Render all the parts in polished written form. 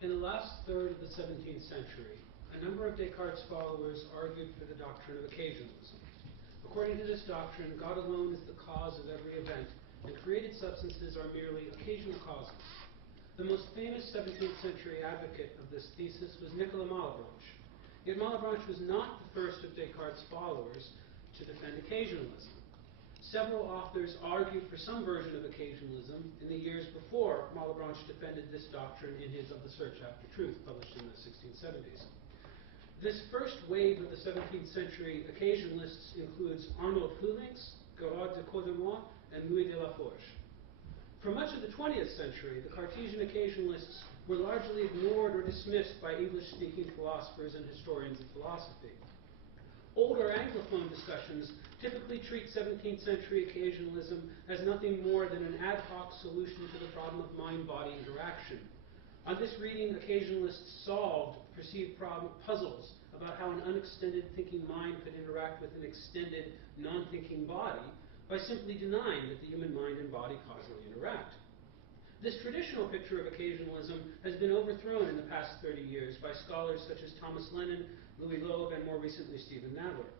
In the last third of the 17th century, a number of Descartes' followers argued for the doctrine of occasionalism. According to this doctrine, God alone is the cause of every event, and created substances are merely occasional causes. The most famous 17th century advocate of this thesis was Nicolas Malebranche. Yet Malebranche was not the first of Descartes' followers to defend occasionalism. Several authors argued for some version of occasionalism in the years before Malebranche defended this doctrine in his Of the Search After Truth, published in the 1670s. This first wave of the 17th century occasionalists includes Arnold Hulinx, Gerard de Courdemois, and Louis de la Forge. For much of the 20th century, the Cartesian occasionalists were largely ignored or dismissed by English-speaking philosophers and historians of philosophy. Older Anglophone discussions typically treat 17th century occasionalism as nothing more than an ad hoc solution to the problem of mind-body interaction. On this reading, occasionalists solved perceived puzzles about how an unextended thinking mind could interact with an extended non-thinking body by simply denying that the human mind and body causally interact. This traditional picture of occasionalism has been overthrown in the past 30 years by scholars such as Thomas Lennon, Louis Loeb, and more recently Stephen Nadler.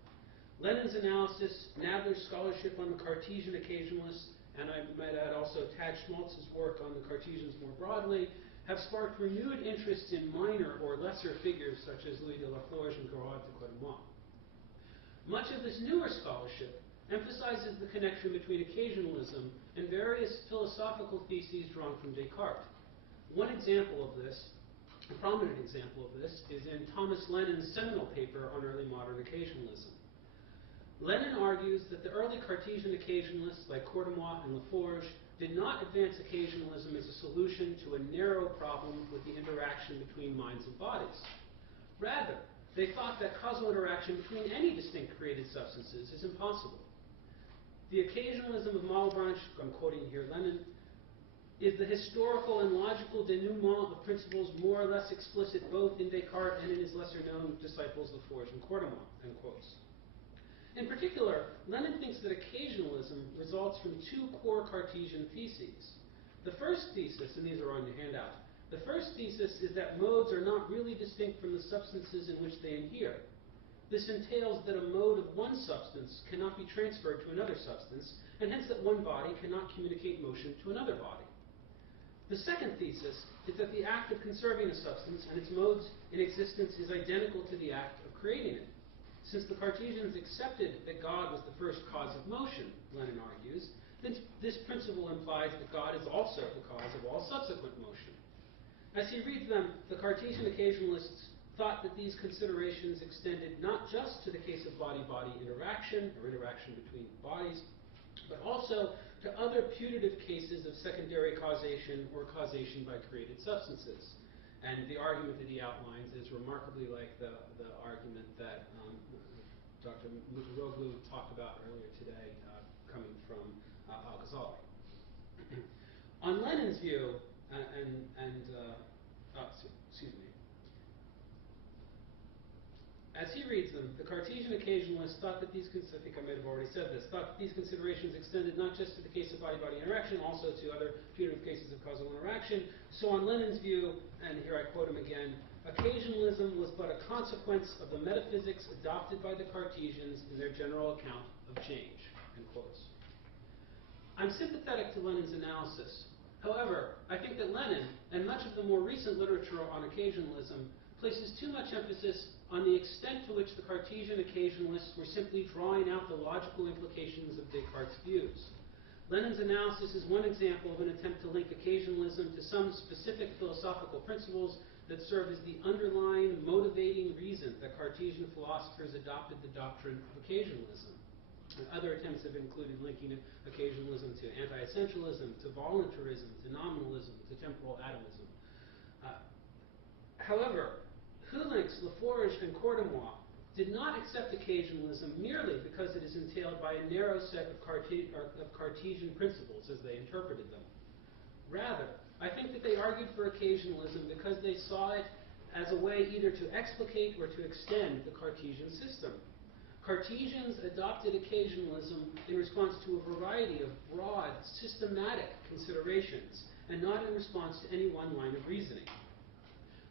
Lennon's analysis, Nadler's scholarship on the Cartesian occasionalists, and I might add also Tad Schmaltz's work on the Cartesians more broadly, have sparked renewed interest in minor or lesser figures such as Louis de la Forge and Gerard de Courdemois. Much of this newer scholarship emphasizes the connection between occasionalism and various philosophical theses drawn from Descartes. One example of this, a prominent example of this, is in Thomas Lennon's seminal paper on early modern occasionalism. Lennon argues that the early Cartesian occasionalists like Courdemois and Laforge did not advance occasionalism as a solution to a narrow problem with the interaction between minds and bodies. Rather, they thought that causal interaction between any distinct created substances is impossible. The occasionalism of Malebranche, I'm quoting here Lennon, is the historical and logical denouement of principles more or less explicit both in Descartes and in his lesser-known disciples Laforge and Courdemois, end quotes. In particular, Lennon thinks that occasionalism results from two core Cartesian theses. The first thesis, and these are on your handout, the first thesis is that modes are not really distinct from the substances in which they inhere. This entails that a mode of one substance cannot be transferred to another substance, and hence that one body cannot communicate motion to another body. The second thesis is that the act of conserving a substance and its modes in existence is identical to the act of creating it. Since the Cartesians accepted that God was the first cause of motion, Lennon argues, then this principle implies that God is also the cause of all subsequent motion. As he reads them, the Cartesian occasionalists thought that these considerations extended not just to the case of body-body interaction, or interaction between bodies, but also to other putative cases of secondary causation or causation by created substances. And the argument that he outlines is remarkably like the argument that Dr. Mutaroglu talked about earlier today, coming from Al-Ghazali. On Lennon's view, excuse me, as he reads them, the Cartesian occasionalists thought that these, I think I might have already said this, thought that these considerations extended not just to the case of body-body interaction, also to other putative cases of causal interaction. So on Lennon's view, and here I quote him again, occasionalism was but a consequence of the metaphysics adopted by the Cartesians in their general account of change, end quotes. I'm sympathetic to Lennon's analysis. However, I think that Lennon, and much of the more recent literature on occasionalism, places too much emphasis on the extent to which the Cartesian occasionalists were simply drawing out the logical implications of Descartes' views. Lennon's analysis is one example of an attempt to link occasionalism to some specific philosophical principles that serve as the underlying, motivating reason that Cartesian philosophers adopted the doctrine of occasionalism. And other attempts have included linking occasionalism to anti-essentialism, to voluntarism, to nominalism, to temporal atomism. However, Hulinx, Laforge, and Courdemois did not accept occasionalism merely because it is entailed by a narrow set of Cartesian principles as they interpreted them. Rather, I think that they argued for occasionalism because they saw it as a way either to explicate or to extend the Cartesian system. Cartesians adopted occasionalism in response to a variety of broad, systematic considerations, and not in response to any one line of reasoning.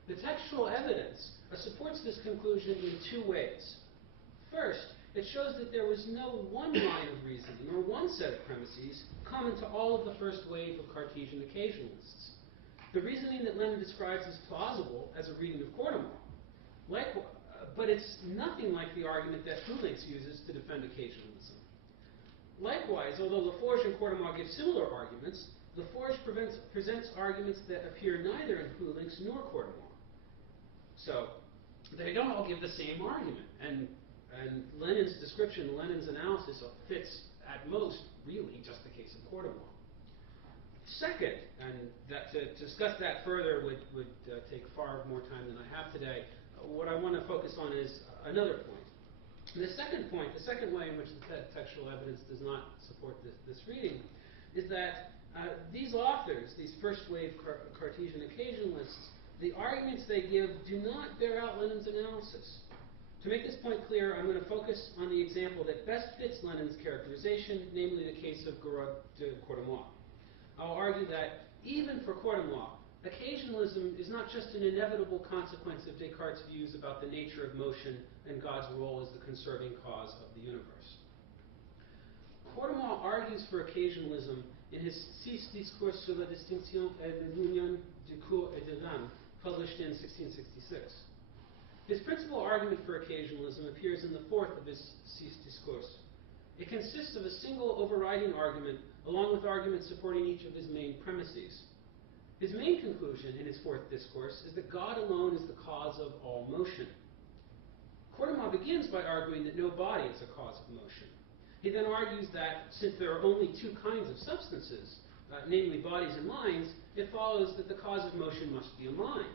The textual evidence supports this conclusion in two ways. First, it shows that there was no one line of reasoning or one set of premises common to all of the first wave of Cartesian occasionalists. The reasoning that Lenin describes as plausible as a reading of Cordomont, but it's nothing like the argument that Poulenc uses to defend occasionalism. Likewise, although Laforge and Cordomont give similar arguments, Laforge presents arguments that appear neither in Poulenc nor Cordomont. So, they don't all give the same argument, and Lenin's description, Lenin's analysis fits at most really just the case of Cordomont. Second, and to discuss that further would take far more time than I have today, what I want to focus on is another point. And the second point, the second way in which the textual evidence does not support this reading, is that these authors, these first-wave Cartesian occasionalists, the arguments they give do not bear out Lenin's analysis. To make this point clear, I'm going to focus on the example that best fits Lenin's characterization, namely the case of Giraud de Cordomont. I'll argue that even for Cordomont, occasionalism is not just an inevitable consequence of Descartes' views about the nature of motion and God's role as the conserving cause of the universe. Cordomont argues for occasionalism in his Six Discours sur la distinction et l'union du corps et de l'âme, published in 1666. His principal argument for occasionalism appears in the fourth of his Six Discours. It consists of a single overriding argument, along with arguments supporting each of his main premises. His main conclusion in his fourth discourse is that God alone is the cause of all motion. Cordomont begins by arguing that no body is a cause of motion. He then argues that since there are only two kinds of substances, namely bodies and minds, it follows that the cause of motion must be a mind.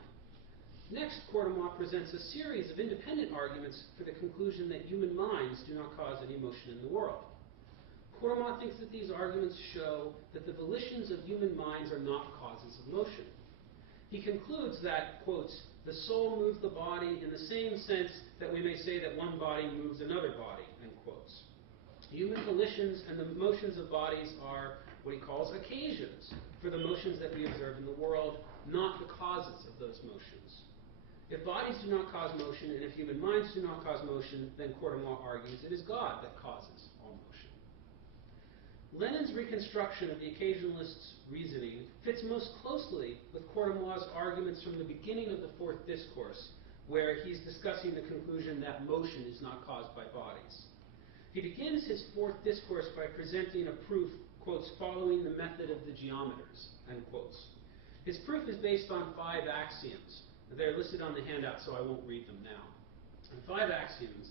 Next, Cordomont presents a series of independent arguments for the conclusion that human minds do not cause any motion in the world. Cordomont thinks that these arguments show that the volitions of human minds are not causes of motion. He concludes that, quotes, the soul moves the body in the same sense that we may say that one body moves another body, end quotes. Human volitions and the motions of bodies are what he calls occasions for the motions that we observe in the world, not the causes of those motions. If bodies do not cause motion, and if human minds do not cause motion, then Cordomont argues it is God that causes all motion. Lenin's reconstruction of the occasionalist's reasoning fits most closely with Cordomont's arguments from the beginning of the fourth discourse, where he's discussing the conclusion that motion is not caused by bodies. He begins his fourth discourse by presenting a proof, quotes, following the method of the geometers, end quotes. His proof is based on 5 axioms. They're listed on the handout, so I won't read them now. And 5 axioms.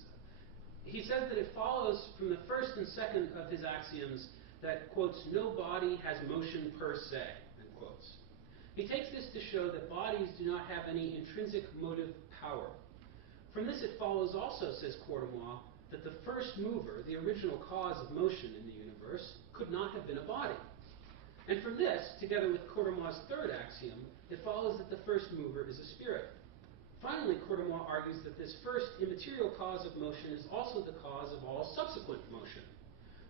He says that it follows from the first and second of his axioms that, quotes, no body has motion per se, end quotes. He takes this to show that bodies do not have any intrinsic motive power. From this it follows also, says Cordomont, that the first mover, the original cause of motion in the universe, could not have been a body. And from this, together with Cordomont's third axiom, it follows that the first mover is a spirit. Finally, Cordomont argues that this first immaterial cause of motion is also the cause of all subsequent motion.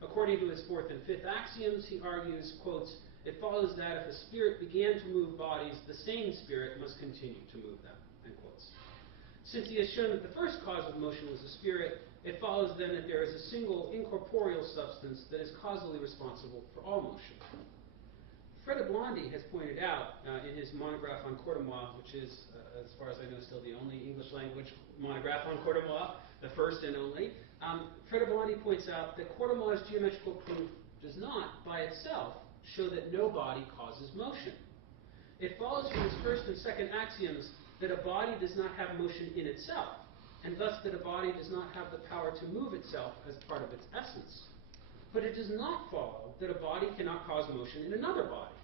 According to his fourth and fifth axioms, he argues, quotes, it follows that if a spirit began to move bodies, the same spirit must continue to move them, end quotes. Since he has shown that the first cause of motion was a spirit, it follows then that there is a single incorporeal substance that is causally responsible for all motion. Freda Blondy has pointed out in his monograph on Cordomont, which is, as far as I know, still the only English language monograph on Cordomont, the first and only. Freda Blondy points out that Cordomont's geometrical proof does not, by itself, show that no body causes motion. It follows from his first and second axioms that a body does not have motion in itself, and thus that a body does not have the power to move itself as part of its essence. But it does not follow that a body cannot cause motion in another body.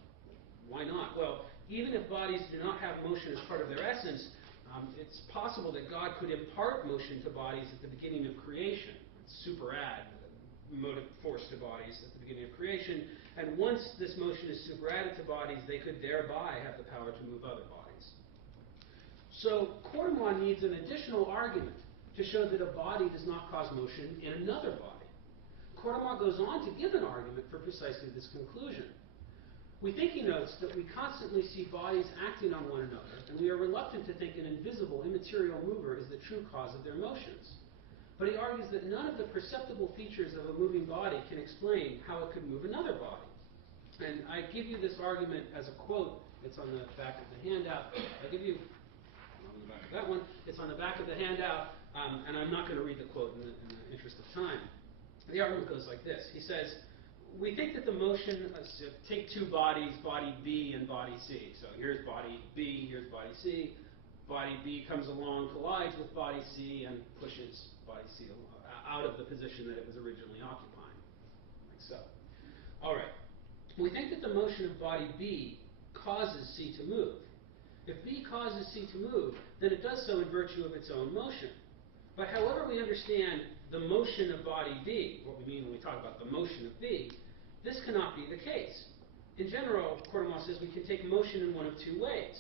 Why not? Well, even if bodies do not have motion as part of their essence, it's possible that God could impart motion to bodies at the beginning of creation, superadd motive force to bodies at the beginning of creation, and once this motion is superadded to bodies, they could thereby have the power to move other bodies. So Cordomont needs an additional argument to show that a body does not cause motion in another body. Cordomont goes on to give an argument for precisely this conclusion. We think, he notes, that we constantly see bodies acting on one another, and we are reluctant to think an invisible, immaterial mover is the true cause of their motions. But he argues that none of the perceptible features of a moving body can explain how it could move another body. And I give you this argument as a quote. It's on the back of the handout. I give you on the back of that one. It's on the back of the handout, and I'm not going to read the quote in the interest of time. The argument goes like this. He says, we think that the motion, take two bodies, body B and body C. So here's body B, here's body C. Body B comes along, collides with body C, and pushes body C out of the position that it was originally occupying, like so. All right. We think that the motion of body B causes C to move. If B causes C to move, then it does so in virtue of its own motion. But however we understand the motion of body B, what we mean when we talk about the motion of B, this cannot be the case. In general, Courtois says we can take motion in one of two ways.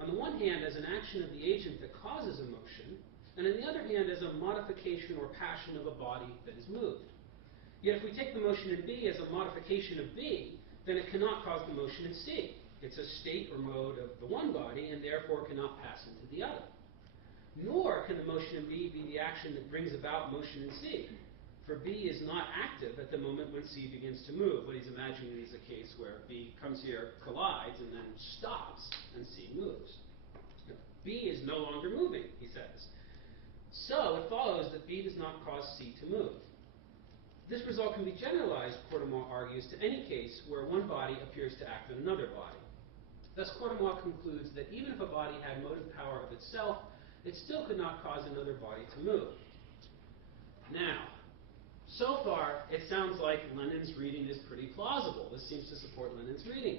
On the one hand, as an action of the agent that causes a motion, and on the other hand, as a modification or passion of a body that is moved. Yet if we take the motion in B as a modification of B, then it cannot cause the motion in C. It's a state or mode of the one body, and therefore cannot pass into the other. Nor can the motion in B be the action that brings about motion in C. For B is not active at the moment when C begins to move. What he's imagining is a case where B comes here, collides, and then stops, and C moves. B is no longer moving, he says. So it follows that B does not cause C to move. This result can be generalized, Courtois argues, to any case where one body appears to act on another body. Thus, Courtois concludes that even if a body had motive power of itself, it still could not cause another body to move. Now, so far, it sounds like Lenin's reading is pretty plausible. This seems to support Lenin's reading.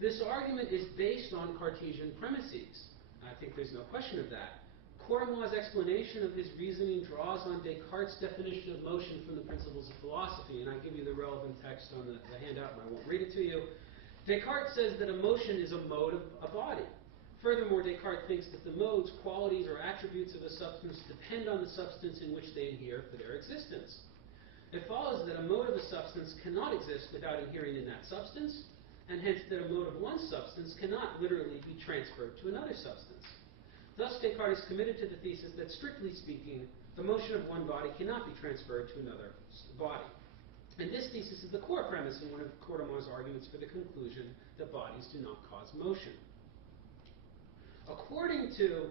This argument is based on Cartesian premises. I think there's no question of that. Courtois' explanation of his reasoning draws on Descartes' definition of motion from the Principles of Philosophy, and I give you the relevant text on the handout, and I won't read it to you. Descartes says that a motion is a mode of a body. Furthermore, Descartes thinks that the modes, qualities, or attributes of a substance depend on the substance in which they adhere for their existence. It follows that a mode of a substance cannot exist without adhering in that substance, and hence that a mode of one substance cannot literally be transferred to another substance. Thus, Descartes is committed to the thesis that, strictly speaking, the motion of one body cannot be transferred to another body. And this thesis is the core premise in one of Courtois' arguments for the conclusion that bodies do not cause motion. According to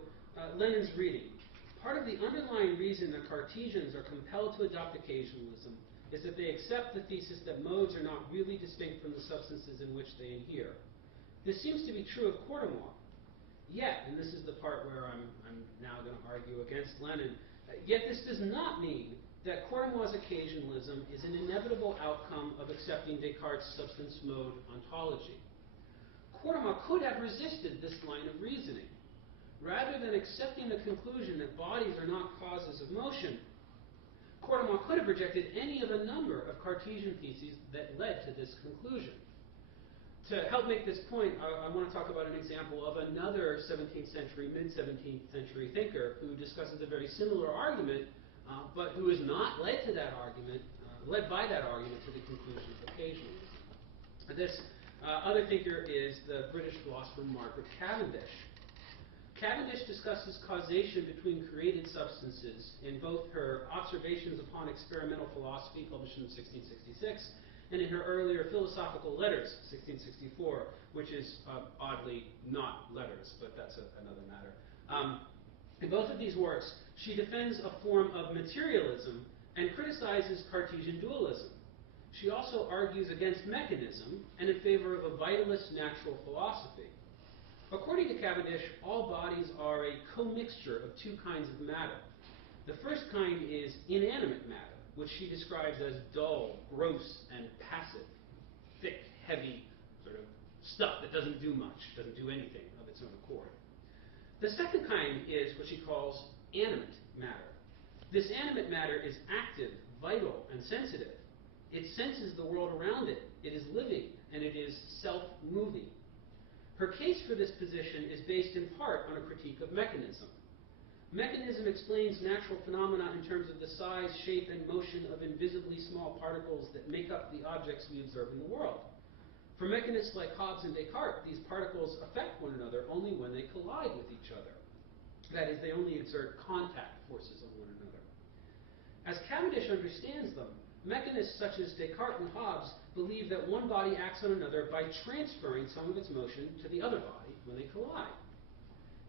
Lenin's reading, part of the underlying reason that Cartesians are compelled to adopt occasionalism is that they accept the thesis that modes are not really distinct from the substances in which they adhere. This seems to be true of Courtois. Yet, and this is the part where I'm now going to argue against Lenin, yet this does not mean that Courtois' occasionalism is an inevitable outcome of accepting Descartes' substance-mode ontology. Courtois could have resisted this line of reasoning. Rather than accepting the conclusion that bodies are not causes of motion, Courtois could have rejected any of a number of Cartesian theses that led to this conclusion. To help make this point, I want to talk about an example of another 17th century, mid-17th century thinker who discusses a very similar argument, but who is not led by that argument to the conclusion of occasionalism. This other thinker is the British philosopher Margaret Cavendish. Cavendish discusses causation between created substances in both her Observations upon Experimental Philosophy, published in 1666, and in her earlier Philosophical Letters, 1664, which is oddly not letters, but that's another matter. In both of these works, she defends a form of materialism and criticizes Cartesian dualism. She also argues against mechanism and in favor of a vitalist natural philosophy. According to Cavendish, all bodies are a commixture of two kinds of matter. The first kind is inanimate matter, which she describes as dull, gross, and passive, thick, heavy, sort of stuff that doesn't do much, doesn't do anything of its own accord. The second kind is what she calls animate matter. This animate matter is active, vital, and sensitive. It senses the world around it. It is living, and it is self-moving. Her case for this position is based in part on a critique of mechanism. Mechanism explains natural phenomena in terms of the size, shape, and motion of invisibly small particles that make up the objects we observe in the world. For mechanists like Hobbes and Descartes, these particles affect one another only when they collide with each other. That is, they only exert contact forces on one another. As Cavendish understands them, mechanists such as Descartes and Hobbes believe that one body acts on another by transferring some of its motion to the other body when they collide.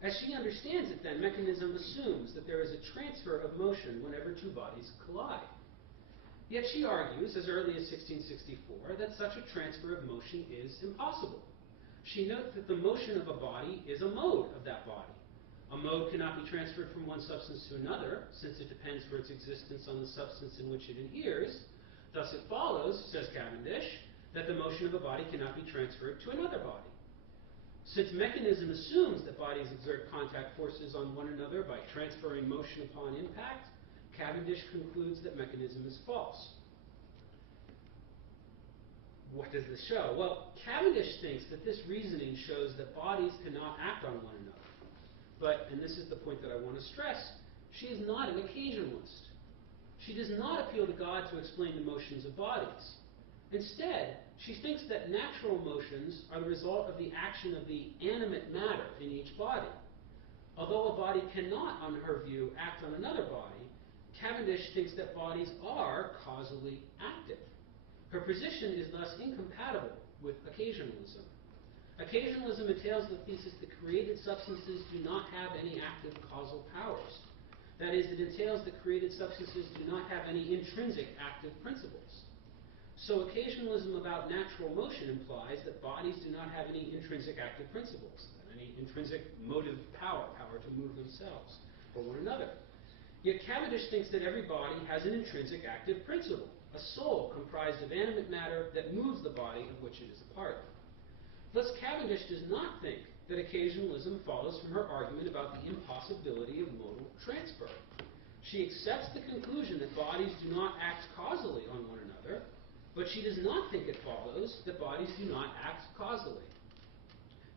As she understands it, then, mechanism assumes that there is a transfer of motion whenever two bodies collide. Yet she argues, as early as 1664, that such a transfer of motion is impossible. She notes that the motion of a body is a mode of that body. A mode cannot be transferred from one substance to another, since it depends for its existence on the substance in which it adheres. Thus it follows, says Cavendish, that the motion of a body cannot be transferred to another body. Since mechanism assumes that bodies exert contact forces on one another by transferring motion upon impact, Cavendish concludes that mechanism is false. What does this show? Well, Cavendish thinks that this reasoning shows that bodies cannot act on one another. But, and this is the point that I want to stress, she is not an occasionalist. She does not appeal to God to explain the motions of bodies. Instead, she thinks that natural motions are the result of the action of the animate matter in each body. Although a body cannot, on her view, act on another body, Cavendish thinks that bodies are causally active. Her position is thus incompatible with occasionalism. Occasionalism entails the thesis that created substances do not have any active causal powers. That is, it entails that created substances do not have any intrinsic active principles. So occasionalism about natural motion implies that bodies do not have any intrinsic active principles, any intrinsic motive power to move themselves or one another. Yet Cavendish thinks that every body has an intrinsic active principle, a soul comprised of animate matter that moves the body of which it is a part. Thus, Cavendish does not think that occasionalism follows from her argument about the impossibility of modal transfer. She accepts the conclusion that bodies do not act causally on one another, but she does not think it follows that bodies do not act causally.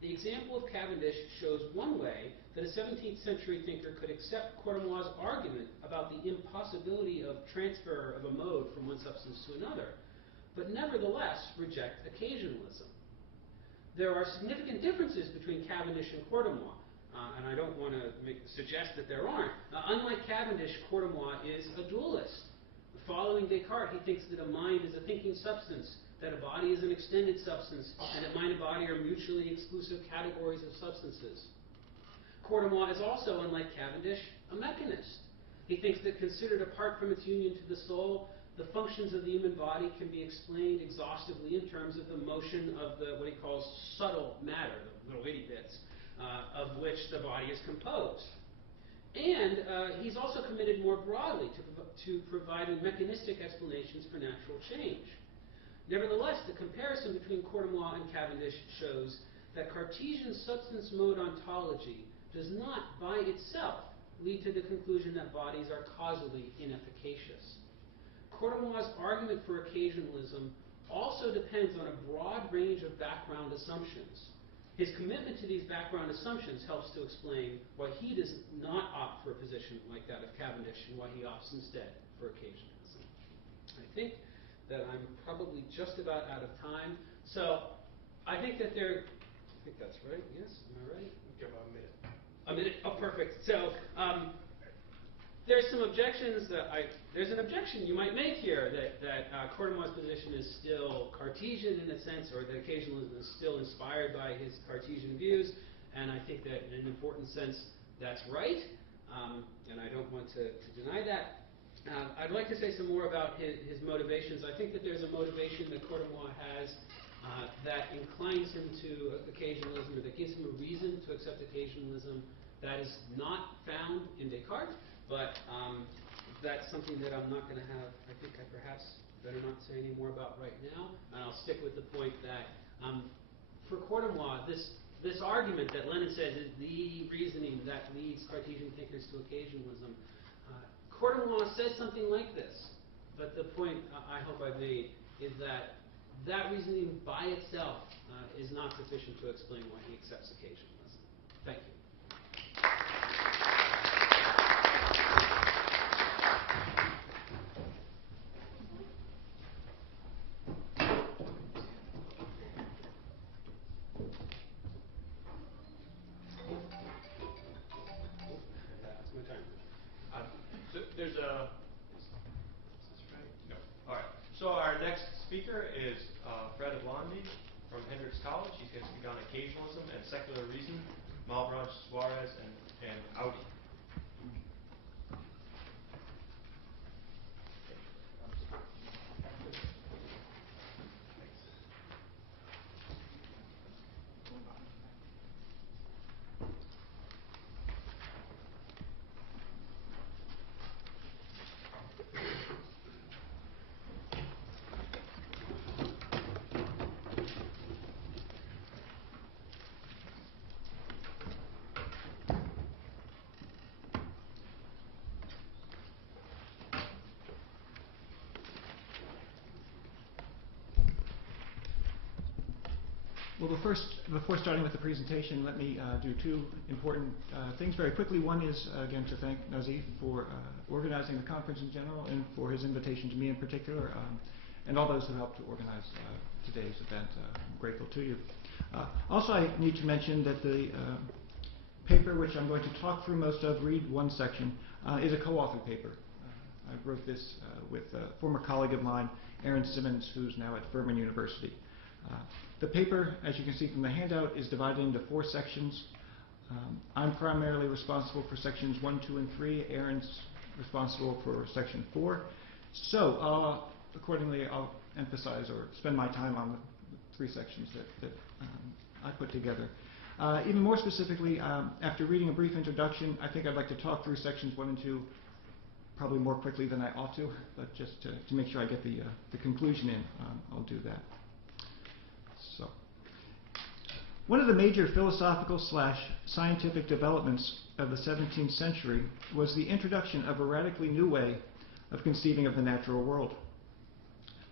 The example of Cavendish shows one way that a 17th century thinker could accept Courtois' argument about the impossibility of transfer of a mode from one substance to another, but nevertheless reject occasionalism. There are significant differences between Cavendish and Courtois, and I don't want to suggest that there aren't. Unlike Cavendish, Courtois is a dualist. Following Descartes, he thinks that a mind is a thinking substance, that a body is an extended substance, and that mind and body are mutually exclusive categories of substances. Courtois is also, unlike Cavendish, a mechanist. He thinks that considered apart from its union to the soul, the functions of the human body can be explained exhaustively in terms of the motion of the, what he calls subtle matter, the little itty bits, of which the body is composed. And he's also committed more broadly to providing mechanistic explanations for natural change. Nevertheless, the comparison between Courtois and Cavendish shows that Cartesian substance-mode ontology does not, by itself, lead to the conclusion that bodies are causally inefficacious. Courtois' argument for occasionalism also depends on a broad range of background assumptions. His commitment to these background assumptions helps to explain why he does not opt for a position like that of Cavendish and why he opts instead for occasionalism. I think that I'm probably just about out of time. So I think that I think that's right, yes? Am I right? Give about a minute. A minute? Oh, perfect. So there's some objections there's an objection you might make here that Courtois' position is still Cartesian in a sense, or that occasionalism is still inspired by his Cartesian views, and I think that in an important sense that's right, and I don't want to deny that. I'd like to say some more about his motivations. I think that there's a motivation that Courtois has that inclines him to occasionalism, or that gives him a reason to accept occasionalism that is not found in Descartes, but that's something that I'm not going to have, I think I perhaps better not say any more about right now, and I'll stick with the point that for Courtois, this argument that Lenin says is the reasoning that leads Cartesian thinkers to occasionalism, Courtois says something like this, but the point I hope I've made is that that reasoning by itself is not sufficient to explain why he accepts occasionalism. Thank you. From Hendrix College, he's going to speak on occasionalism and secular reason, Malebranche, Suarez, and Audi. Well, before starting with the presentation, let me do two important things very quickly. One is, again, to thank Nazif for organizing the conference in general and for his invitation to me in particular, and all those who helped to organize today's event. I'm grateful to you. Also, I need to mention that the paper, which I'm going to talk through most of, read one section, is a co-authored paper. I wrote this with a former colleague of mine, Aaron Simmons, who's now at Furman University. The paper, as you can see from the handout, is divided into 4 sections. I'm primarily responsible for sections 1, 2, and 3. Aaron's responsible for section 4. So, accordingly, I'll emphasize or spend my time on the 3 sections that I put together. Even more specifically, after reading a brief introduction, I think I'd like to talk through sections 1 and 2 probably more quickly than I ought to, but just to make sure I get the conclusion in, I'll do that. So, one of the major philosophical/scientific developments of the 17th century was the introduction of a radically new way of conceiving of the natural world.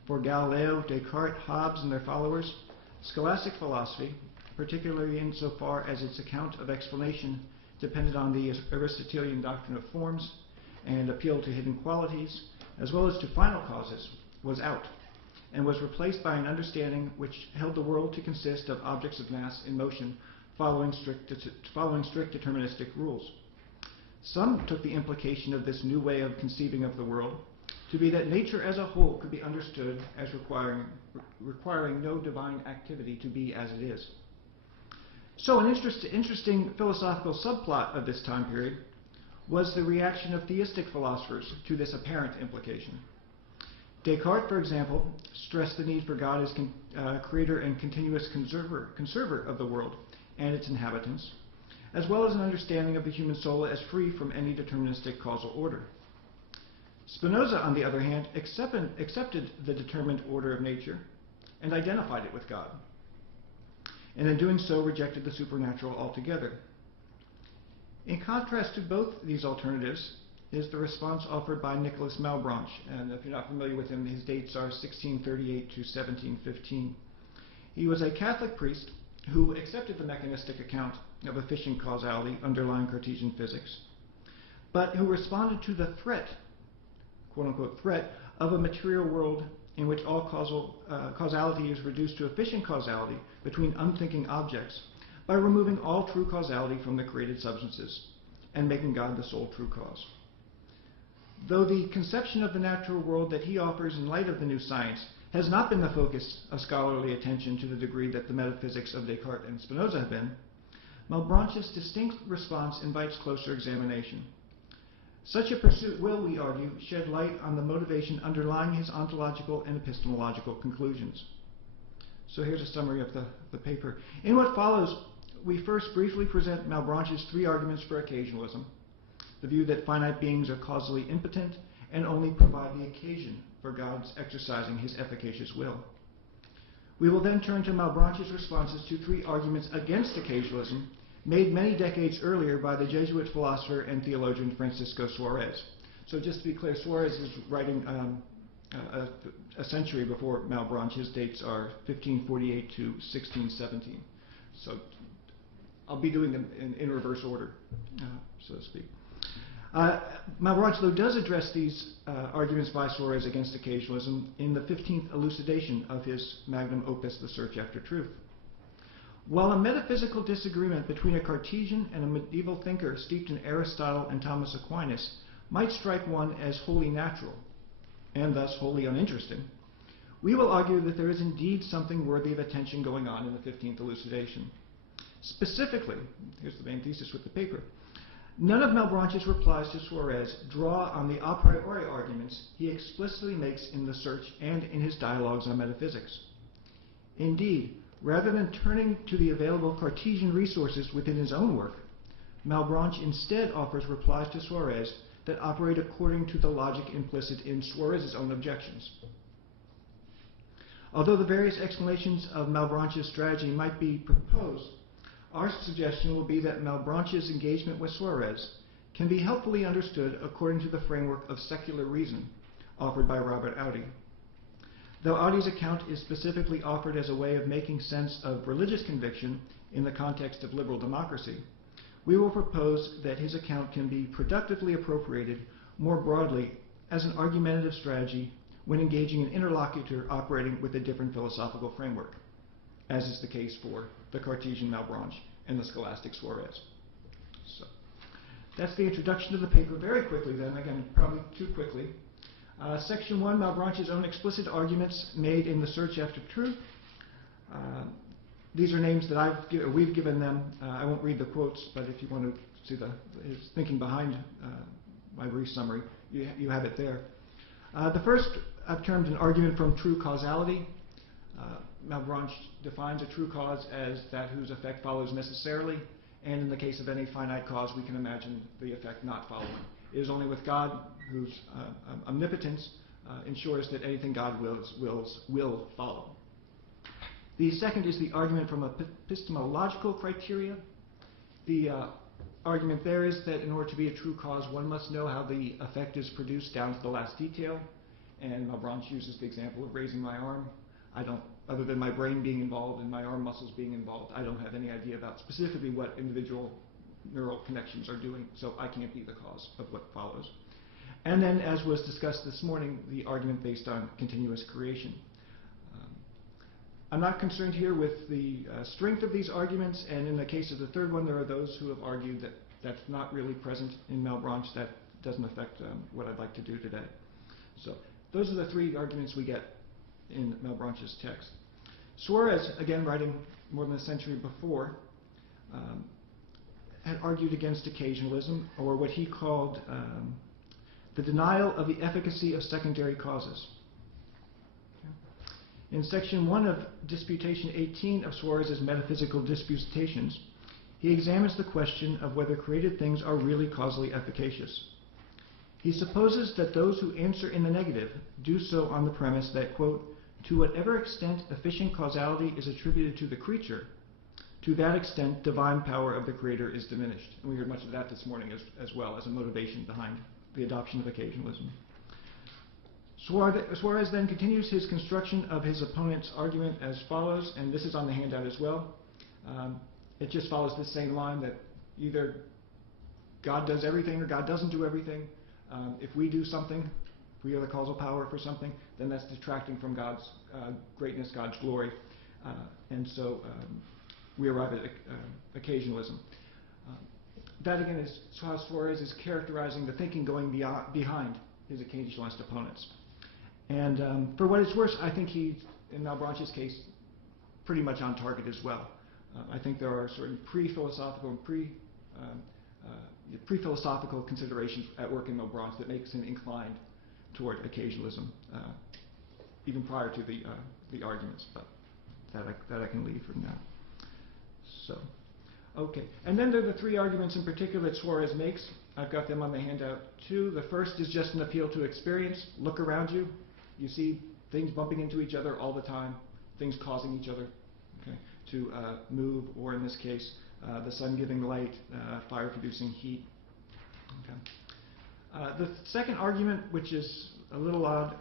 For Galileo, Descartes, Hobbes, and their followers, scholastic philosophy, particularly insofar as its account of explanation depended on the Aristotelian doctrine of forms and appealed to hidden qualities, as well as to final causes, was out, and was replaced by an understanding which held the world to consist of objects of mass in motion following strict deterministic rules. Some took the implication of this new way of conceiving of the world to be that nature as a whole could be understood as requiring no divine activity to be as it is. So an interesting philosophical subplot of this time period was the reaction of theistic philosophers to this apparent implication. Descartes, for example, stressed the need for God as creator and continuous conserver of the world and its inhabitants, as well as an understanding of the human soul as free from any deterministic causal order. Spinoza, on the other hand, accepted the determined order of nature and identified it with God, and in doing so rejected the supernatural altogether. In contrast to both these alternatives is the response offered by Nicholas Malebranche, and if you're not familiar with him, his dates are 1638 to 1715. He was a Catholic priest who accepted the mechanistic account of efficient causality underlying Cartesian physics, but who responded to the threat, quote-unquote threat, of a material world in which all causality is reduced to efficient causality between unthinking objects by removing all true causality from the created substances and making God the sole true cause. Though the conception of the natural world that he offers in light of the new science has not been the focus of scholarly attention to the degree that the metaphysics of Descartes and Spinoza have been, Malebranche's distinct response invites closer examination. Such a pursuit will, we argue, shed light on the motivation underlying his ontological and epistemological conclusions. So here's a summary of the paper. In what follows, we first briefly present Malebranche's 3 arguments for occasionalism: the view that finite beings are causally impotent and only provide the occasion for God's exercising his efficacious will. We will then turn to Malebranche's responses to 3 arguments against occasionalism made many decades earlier by the Jesuit philosopher and theologian Francisco Suarez. So just to be clear, Suarez is writing a century before Malebranche. His dates are 1548 to 1617. So I'll be doing them in reverse order, so to speak. Malebranche, though, does address these arguments by Suarez against occasionalism in the 15th elucidation of his magnum opus, The Search After Truth. While a metaphysical disagreement between a Cartesian and a medieval thinker steeped in Aristotle and Thomas Aquinas might strike one as wholly natural, and thus wholly uninteresting, we will argue that there is indeed something worthy of attention going on in the 15th elucidation. Specifically, here's the main thesis with the paper, none of Malebranche's replies to Suarez draw on the a priori arguments he explicitly makes in The Search and in his dialogues on metaphysics. Indeed, rather than turning to the available Cartesian resources within his own work, Malebranche instead offers replies to Suarez that operate according to the logic implicit in Suarez's own objections. Although the various explanations of Malebranche's strategy might be proposed, our suggestion will be that Malebranche's engagement with Suarez can be helpfully understood according to the framework of secular reason offered by Robert Audi. Though Audi's account is specifically offered as a way of making sense of religious conviction in the context of liberal democracy, we will propose that his account can be productively appropriated more broadly as an argumentative strategy when engaging an interlocutor operating with a different philosophical framework, as is the case for the Cartesian Malebranche and the scholastic Suarez. So that's the introduction to the paper. Very quickly then, again, probably too quickly. Section 1, Malebranche's own explicit arguments made in The Search After Truth. These are names that we've given them. I won't read the quotes, but if you want to see his thinking behind my brief summary, you have it there. The first I've termed an argument from true causality. Malebranche defines a true cause as that whose effect follows necessarily, and in the case of any finite cause, we can imagine the effect not following. It is only with God, whose omnipotence ensures that anything God wills will follow. The second is the argument from epistemological criteria. The argument there is that in order to be a true cause, one must know how the effect is produced down to the last detail. And Malebranche uses the example of raising my arm. I don't, other than my brain being involved and my arm muscles being involved, I don't have any idea about specifically what individual neural connections are doing, so I can't be the cause of what follows. And then, as was discussed this morning, the argument based on continuous creation. I'm not concerned here with the strength of these arguments, and in the case of the third one, there are those who have argued that that's not really present in Malebranche. That doesn't affect what I'd like to do today. So those are the three arguments we get in Malebranche's text. Suarez, again writing more than a century before, had argued against occasionalism, or what he called the denial of the efficacy of secondary causes. In Section 1 of Disputation 18 of Suarez's Metaphysical Disputations, he examines the question of whether created things are really causally efficacious. He supposes that those who answer in the negative do so on the premise that, quote, to whatever extent efficient causality is attributed to the creature, to that extent divine power of the creator is diminished. And we heard much of that this morning as well as a motivation behind the adoption of occasionalism. Suarez then continues his construction of his opponent's argument as follows, and this is on the handout as well. It just follows the same line that either God does everything or God doesn't do everything. If we do something, if we are the causal power for something, then that's detracting from God's greatness, God's glory. And so we arrive at occasionalism. That again is how Suarez is characterizing the thinking going behind his occasionalist opponents. And for what it's worth, I think he's, in Malebranche's case, pretty much on target as well. I think there are certain pre-philosophical and pre-philosophical considerations at work in Malebranche that makes him inclined toward occasionalism, even prior to the arguments. But that I can leave for now. So, okay. And then there are the three arguments in particular that Suarez makes. I've got them on the handout too. The first is just an appeal to experience. Look around you. You see things bumping into each other all the time, things causing each other to move, or in this case, the sun giving light, fire producing heat. The second argument, which is a little odd,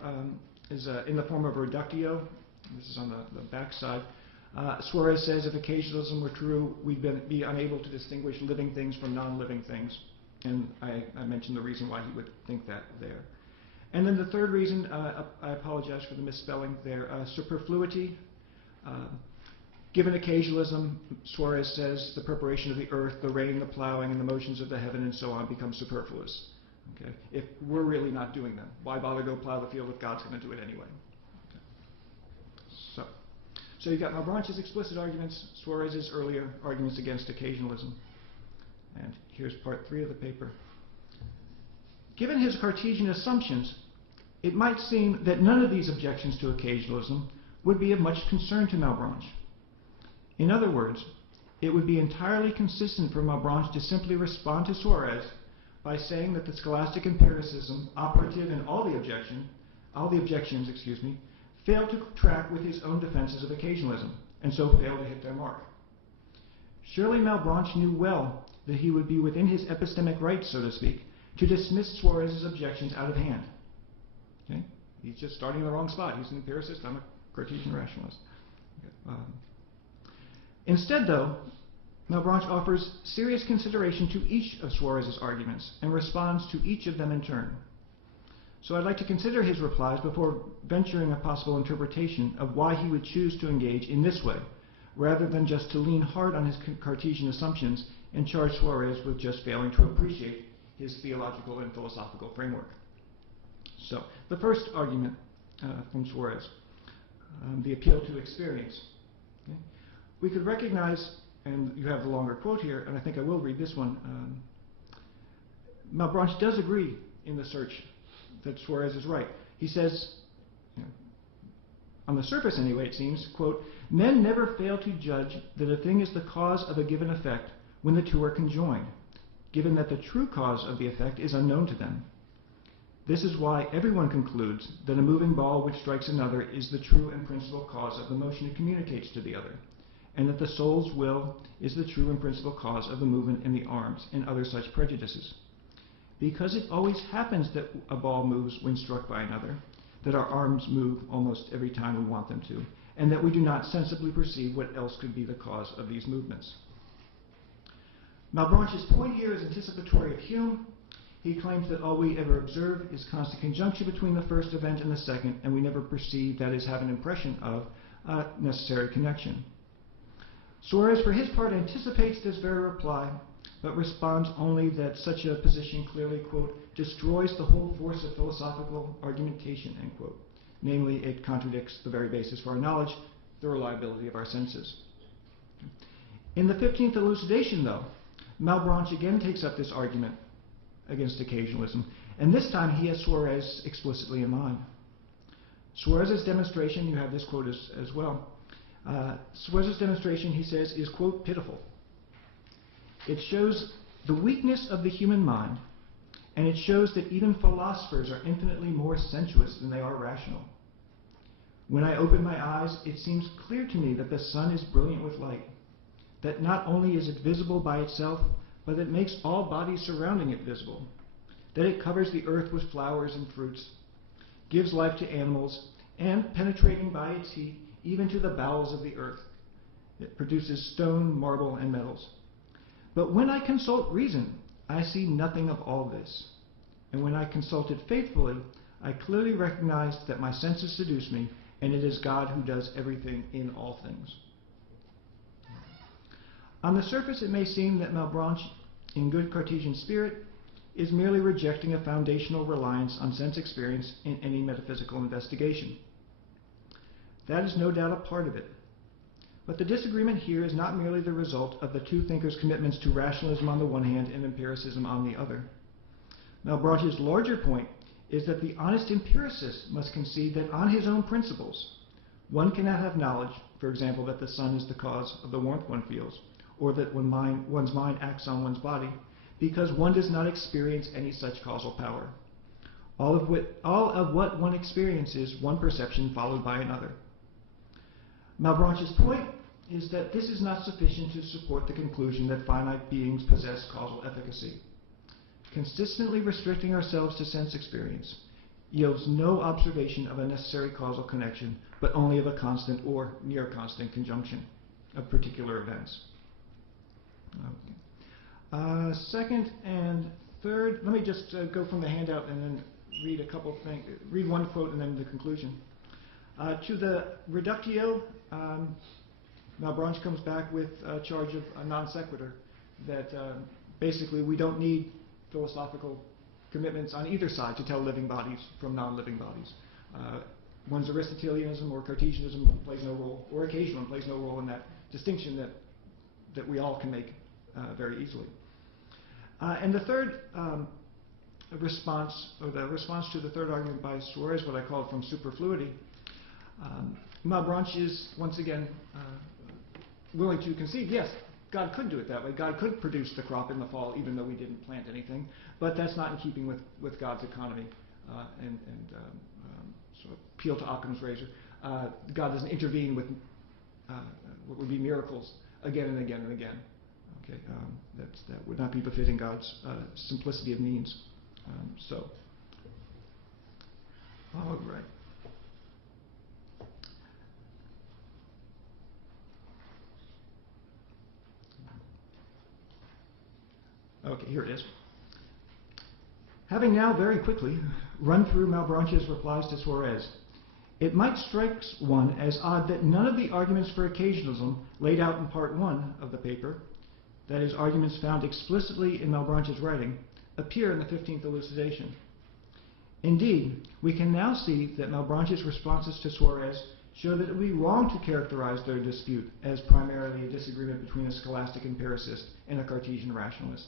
is in the form of reductio. This is on the back side. Suarez says if occasionalism were true, we'd be unable to distinguish living things from non-living things. And I mentioned the reason why he would think that there. And then the third reason, I apologize for the misspelling there, superfluity. Given occasionalism, Suarez says the preparation of the earth, the rain, the plowing, and the motions of the heaven and so on become superfluous. Okay? If we're really not doing them, why bother go plow the field if God's going to do it anyway? Okay. So you got Malebranche's explicit arguments, Suarez's earlier arguments against occasionalism. And here's part 3 of the paper. Given his Cartesian assumptions, it might seem that none of these objections to occasionalism would be of much concern to Malebranche. In other words, it would be entirely consistent for Malebranche to simply respond to Suarez by saying that the scholastic empiricism operative in all the objections, failed to track with his own defenses of occasionalism, and so failed to hit their mark. Surely Malebranche knew well that he would be within his epistemic rights, so to speak, to dismiss Suarez's objections out of hand. Okay? He's just starting in the wrong spot. He's an empiricist, I'm a Cartesian rationalist. Instead, though, Malebranche offers serious consideration to each of Suarez's arguments and responds to each of them in turn. So I'd like to consider his replies before venturing a possible interpretation of why he would choose to engage in this way, rather than just to lean hard on his Cartesian assumptions and charge Suarez with just failing to appreciate his theological and philosophical framework. So, the first argument from Suarez, the appeal to experience. Okay? We could recognize, and you have the longer quote here, and I think I will read this one. Malebranche does agree in the search that Suarez is right. He says, on the surface anyway it seems, quote, "Men never fail to judge that a thing is the cause of a given effect when the two are conjoined, given that the true cause of the effect is unknown to them. This is why everyone concludes that a moving ball which strikes another is the true and principal cause of the motion it communicates to the other, and that the soul's will is the true and principal cause of the movement in the arms and other such prejudices. Because it always happens that a ball moves when struck by another, that our arms move almost every time we want them to, and that we do not sensibly perceive what else could be the cause of these movements." Malebranche's point here is anticipatory of Hume. He claims that all we ever observe is constant conjunction between the first event and the second, and we never perceive, that is, have an impression of, a necessary connection. Suarez, for his part, anticipates this very reply, but responds only that such a position clearly, quote, "destroys the whole force of philosophical argumentation," end quote. Namely, it contradicts the very basis for our knowledge, the reliability of our senses. In the 15th elucidation, though, Malebranche again takes up this argument against occasionalism, and this time he has Suarez explicitly in mind. Suarez's demonstration, you have this quote as well, Suarez's demonstration, he says, is, quote, "pitiful. It shows the weakness of the human mind, and it shows that even philosophers are infinitely more sensuous than they are rational. When I open my eyes, it seems clear to me that the sun is brilliant with light, that not only is it visible by itself, but it makes all bodies surrounding it visible, that it covers the earth with flowers and fruits, gives life to animals, and, penetrating by its heat even to the bowels of the earth, it produces stone, marble, and metals. But when I consult reason, I see nothing of all this. And when I consult it faithfully, I clearly recognize that my senses seduce me, and it is God who does everything in all things." On the surface, it may seem that Malebranche, in good Cartesian spirit, is merely rejecting a foundational reliance on sense experience in any metaphysical investigation. That is no doubt a part of it. But the disagreement here is not merely the result of the two thinkers' commitments to rationalism on the one hand and empiricism on the other. Malebranche's larger point is that the honest empiricist must concede that on his own principles, one cannot have knowledge, for example, that the sun is the cause of the warmth one feels, or that one's mind acts on one's body, because one does not experience any such causal power. All of what one experiences, one perception followed by another. Malebranche's point is that this is not sufficient to support the conclusion that finite beings possess causal efficacy. Consistently restricting ourselves to sense experience yields no observation of a necessary causal connection, but only of a constant or near constant conjunction of particular events. Okay. Second and third, let me just go from the handout and then read a couple things, read one quote and then the conclusion. To the reductio, Malebranche comes back with a charge of a non sequitur, that basically we don't need philosophical commitments on either side to tell living bodies from non-living bodies. one's Aristotelianism or Cartesianism plays no role, or occasionalism plays no role in that distinction that we all can make very easily. And the third response, or the response to the third argument by Suarez, what I called from superfluity, Malebranche is once again willing to concede, yes, God could do it that way. God could produce the crop in the fall even though we didn't plant anything, but that's not in keeping with God's economy and sort of appeal to Occam's razor. God doesn't intervene with what would be miracles again and again and again. Okay, that would not be befitting God's simplicity of means. All right. Okay, here it is. Having now very quickly run through Malebranche's replies to Suarez, it might strike one as odd that none of the arguments for occasionalism laid out in part 1 of the paper, that is, arguments found explicitly in Malebranche's writing, appear in the 15th elucidation. Indeed, we can now see that Malebranche's responses to Suarez show that it would be wrong to characterize their dispute as primarily a disagreement between a scholastic empiricist and a Cartesian rationalist.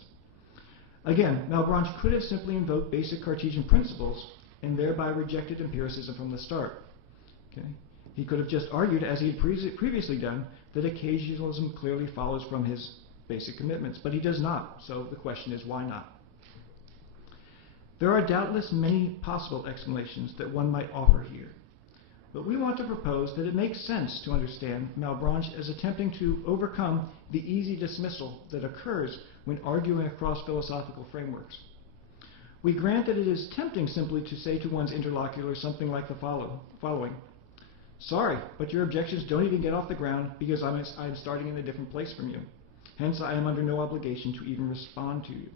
Again, Malebranche could have simply invoked basic Cartesian principles and thereby rejected empiricism from the start. Okay? He could have just argued, as he had previously done, that occasionalism clearly follows from his basic commitments, but he does not, so the question is, why not? There are doubtless many possible explanations that one might offer here, but we want to propose that it makes sense to understand Malebranche as attempting to overcome the easy dismissal that occurs when arguing across philosophical frameworks. We grant that it is tempting simply to say to one's interlocutor something like the following: sorry, but your objections don't even get off the ground because I'm starting in a different place from you. Hence, I am under no obligation to even respond to you.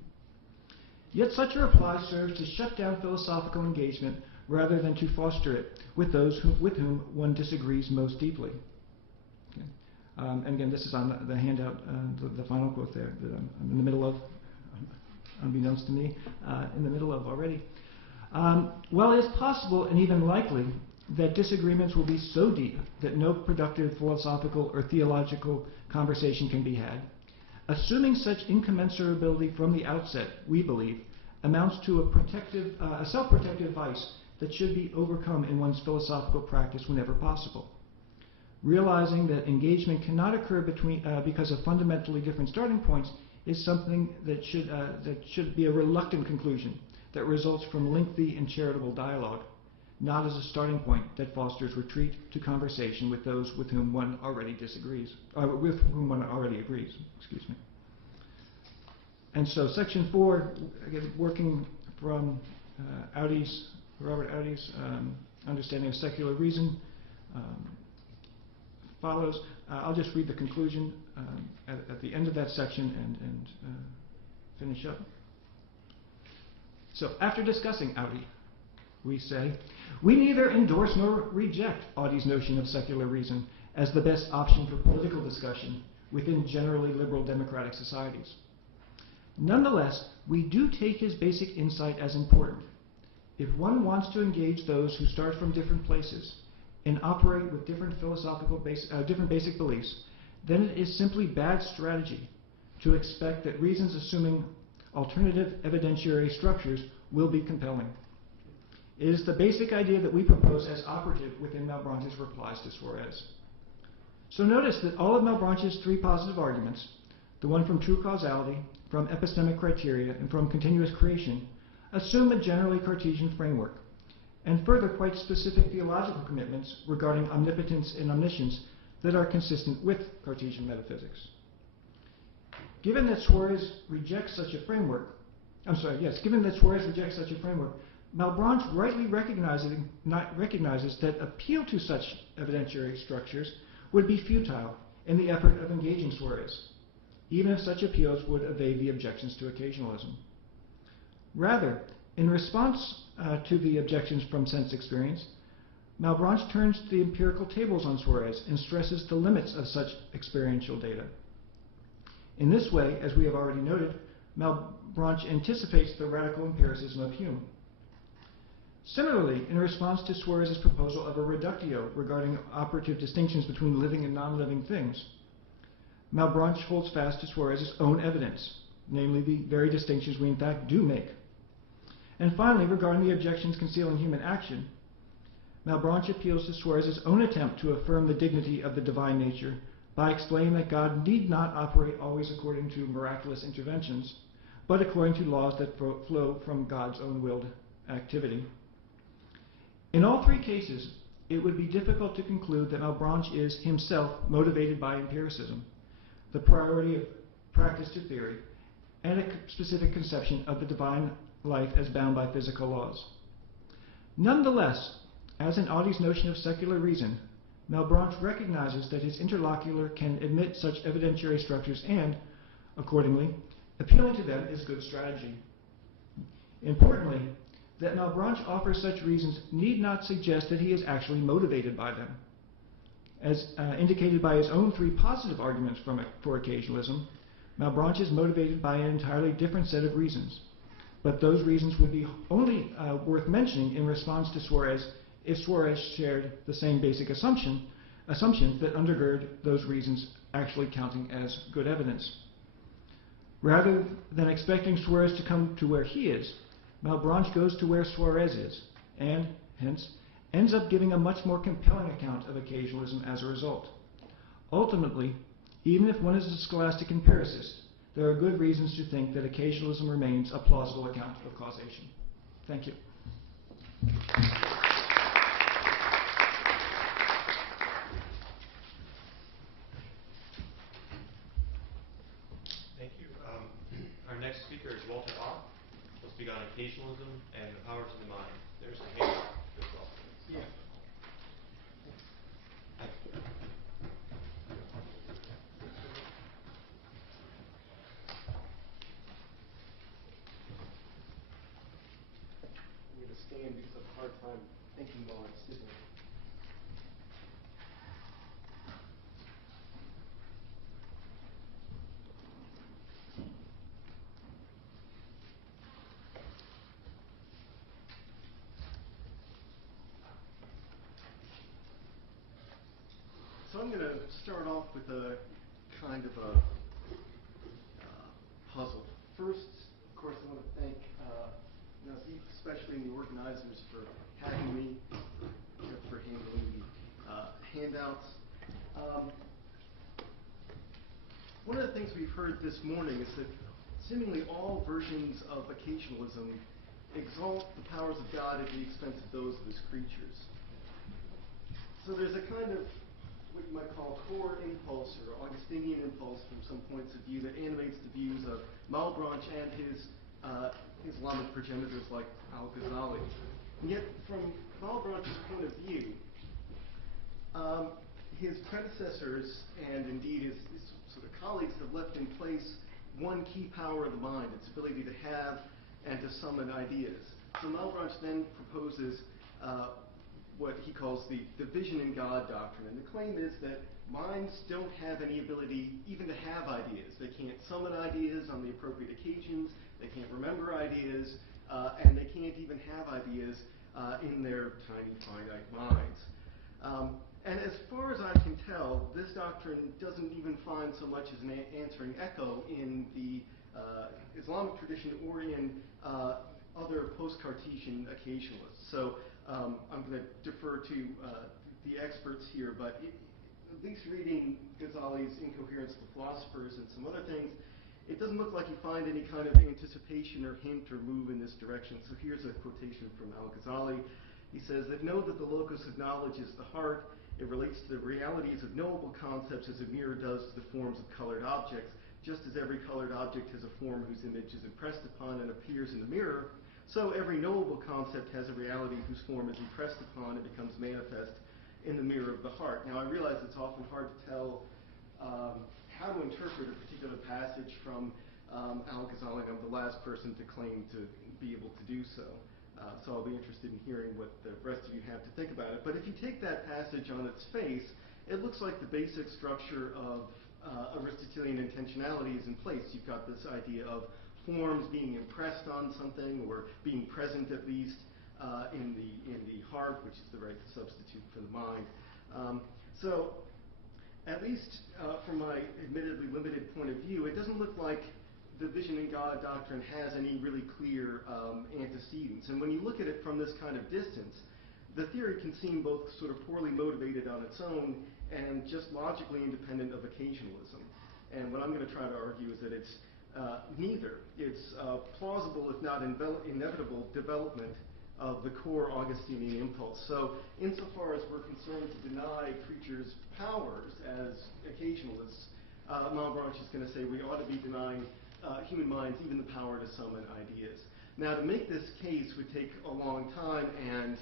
Yet such a reply serves to shut down philosophical engagement rather than to foster it with those with whom one disagrees most deeply. Okay. And again, this is on the handout, the final quote there that I'm in the middle of, unbeknownst to me, in the middle of already. While it is possible and even likely that disagreements will be so deep that no productive philosophical or theological conversation can be had, assuming such incommensurability from the outset, we believe, amounts to a self-protective vice that should be overcome in one's philosophical practice whenever possible. Realizing that engagement cannot occur because of fundamentally different starting points is something that should be a reluctant conclusion that results from lengthy and charitable dialogue, not as a starting point that fosters retreat to conversation with those with whom one already disagrees, with whom one already agrees. Excuse me. And so, Section 4, again, working from Robert Audi's understanding of secular reason, follows. I'll just read the conclusion at the end of that section and finish up. So, after discussing Audi, we say, we neither endorse nor reject Audi's notion of secular reason as the best option for political discussion within generally liberal democratic societies. Nonetheless, we do take his basic insight as important. If one wants to engage those who start from different places and operate with different different basic beliefs, then it is simply bad strategy to expect that reasons assuming alternative evidentiary structures will be compelling. It is the basic idea that we propose as operative within Malebranche's replies to Suarez. So notice that all of Malebranche's 3 positive arguments, the one from true causality, from epistemic criteria, and from continuous creation, assume a generally Cartesian framework, and further quite specific theological commitments regarding omnipotence and omniscience that are consistent with Cartesian metaphysics. Given that Suarez rejects such a framework, Malebranche rightly recognizes that appeal to such evidentiary structures would be futile in the effort of engaging Suarez, even if such appeals would evade the objections to occasionalism. Rather, in response to the objections from sense experience, Malebranche turns to the empirical tables on Suarez and stresses the limits of such experiential data. In this way, as we have already noted, Malebranche anticipates the radical empiricism of Hume. Similarly, in response to Suarez's proposal of a reductio regarding operative distinctions between living and non-living things, Malebranche holds fast to Suarez's own evidence, namely the very distinctions we in fact do make. And finally, regarding the objections concealing human action, Malebranche appeals to Suarez's own attempt to affirm the dignity of the divine nature by explaining that God need not operate always according to miraculous interventions, but according to laws that flow from God's own willed activity. In all three cases, it would be difficult to conclude that Malebranche is himself motivated by empiricism, the priority of practice to theory, and a specific conception of the divine life as bound by physical laws. Nonetheless, as in Audy's notion of secular reason, Malebranche recognizes that his interlocutor can admit such evidentiary structures and, accordingly, appealing to them is good strategy. Importantly, that Malebranche offers such reasons need not suggest that he is actually motivated by them. As indicated by his own three positive arguments for occasionalism, Malebranche is motivated by an entirely different set of reasons. But those reasons would be only worth mentioning in response to Suarez if Suarez shared the same basic assumptions that undergird those reasons actually counting as good evidence. Rather than expecting Suarez to come to where he is, Malebranche goes to where Suarez is, and, hence, ends up giving a much more compelling account of occasionalism as a result. Ultimately, even if one is a scholastic empiricist, there are good reasons to think that occasionalism remains a plausible account of causation. Thank you. Thank you. Our next speaker is Walter Ott. He'll speak on occasionalism and the power to the mind. There's a hand as well. Yeah. I'm going to stand because I have a hard time thinking while I'm sitting. So I'm going to start off with a kind of a puzzle. First, of course, I want to thank Nazif, especially the organizers, for having me, for handling the handouts. One of the things we've heard this morning is that seemingly all versions of occasionalism exalt the powers of God at the expense of those of his creatures. So there's a kind of what you might call core impulse or Augustinian impulse from some points of view that animates the views of Malebranche and his Islamic progenitors like Al-Ghazali. And yet, from Malebranche's point of view, his predecessors and indeed his sort of colleagues have left in place one key power of the mind, its ability to have and to summon ideas. So Malebranche then proposes what he calls the vision in God doctrine. And the claim is that minds don't have any ability even to have ideas. They can't summon ideas on the appropriate occasions, they can't remember ideas, and they can't even have ideas in their tiny, finite minds. And as far as I can tell, this doctrine doesn't even find so much as an answering echo in the Islamic tradition or in other post-Cartesian occasionalists. So I'm going to defer to the experts here, but at least reading Ghazali's Incoherence of the Philosophers and some other things, it doesn't look like you find any kind of anticipation or hint or move in this direction. So here's a quotation from Al-Ghazali. He says that know that the locus of knowledge is the heart. It relates to the realities of knowable concepts as a mirror does to the forms of colored objects, just as every colored object has a form whose image is impressed upon and appears in the mirror. So every knowable concept has a reality whose form is impressed upon and becomes manifest in the mirror of the heart. Now I realize it's often hard to tell how to interpret a particular passage from Al-Ghazali. I'm the last person to claim to be able to do so. So I'll be interested in hearing what the rest of you have to think about it. But if you take that passage on its face, it looks like the basic structure of Aristotelian intentionality is in place. You've got this idea of forms being impressed on something or being present at least, in the heart, which is the right substitute for the mind. So, at least from my admittedly limited point of view, it doesn't look like the vision in God doctrine has any really clear antecedents. And when you look at it from this kind of distance, the theory can seem both sort of poorly motivated on its own and just logically independent of occasionalism. And what I'm going to try to argue is that it's neither. It's plausible, if not inevitable, development of the core Augustinian impulse. So insofar as we're concerned to deny creatures powers as occasionalists, Malebranche is going to say we ought to be denying human minds even the power to summon ideas. Now, to make this case would take a long time, and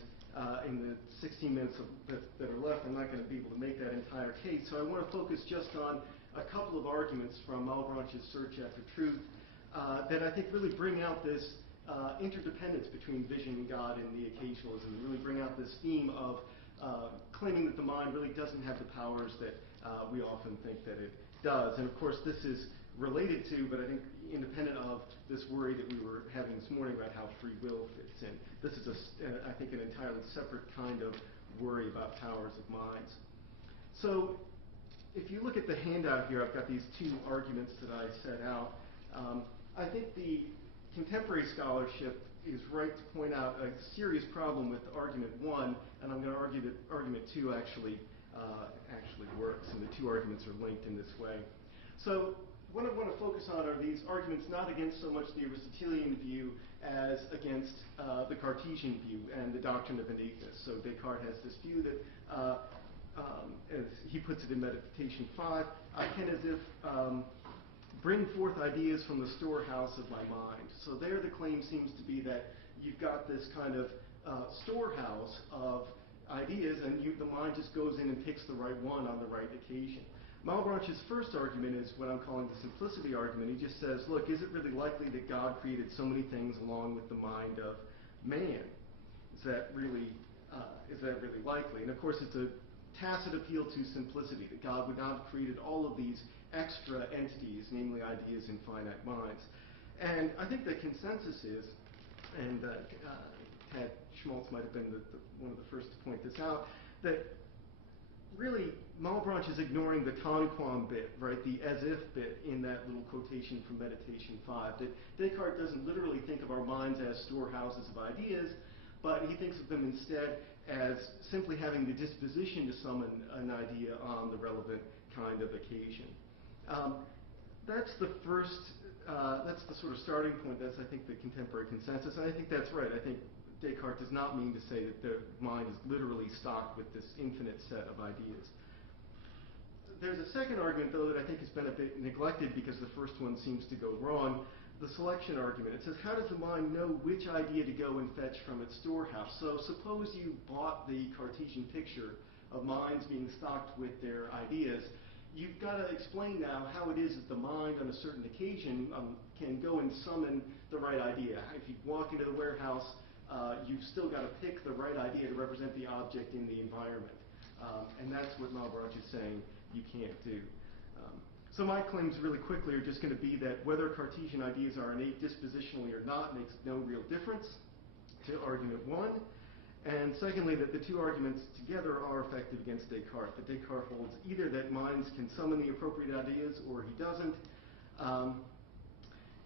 in the 16 minutes that are left, I'm not going to be able to make that entire case. So I want to focus just on a couple of arguments from Malebranche's Search After Truth that I think really bring out this interdependence between vision and God and the occasionalism, and really bring out this theme of claiming that the mind really doesn't have the powers that we often think that it does. And of course, this is related to, but I think independent of, this worry that we were having this morning about how free will fits in. This is, I think, an entirely separate kind of worry about powers of minds. So if you look at the handout here, I've got these two arguments that I set out. I think the contemporary scholarship is right to point out a serious problem with argument 1, and I'm going to argue that argument 2 actually works, and the two arguments are linked in this way. So what I want to focus on are these arguments not against so much the Aristotelian view as against the Cartesian view and the doctrine of innateness. So Descartes has this view that, as he puts it in Meditation 5, I can as if bring forth ideas from the storehouse of my mind. So there the claim seems to be that you've got this kind of storehouse of ideas, and the mind just goes in and picks the right one on the right occasion. Malebranche's first argument is what I'm calling the simplicity argument. He just says, look, is it really likely that God created so many things along with the mind of man? Is that really likely? And of course, it's a tacit appeal to simplicity, that God would not have created all of these extra entities, namely ideas in finite minds. And I think the consensus is, and Tad Schmaltz might have been one of the first to point this out, that really Malebranche is ignoring the tanquam bit, right, the as-if bit in that little quotation from Meditation 5, that Descartes doesn't literally think of our minds as storehouses of ideas, but he thinks of them instead as simply having the disposition to summon an idea on the relevant kind of occasion. That's the sort of starting point. That's, I think, the contemporary consensus, and I think that's right. I think Descartes does not mean to say that the mind is literally stocked with this infinite set of ideas. There's a second argument, though, that I think has been a bit neglected because the first one seems to go wrong, the selection argument. It says, how does the mind know which idea to go and fetch from its storehouse? So suppose you bought the Cartesian picture of minds being stocked with their ideas. You've got to explain now how it is that the mind on a certain occasion can go and summon the right idea. If you walk into the warehouse, you've still got to pick the right idea to represent the object in the environment. And that's what Malebranche is saying you can't do. So my claims really quickly are just going to be that whether Cartesian ideas are innate dispositionally or not makes no real difference to argument 1. And secondly, that the two arguments together are effective against Descartes. That Descartes holds either that minds can summon the appropriate ideas or he doesn't.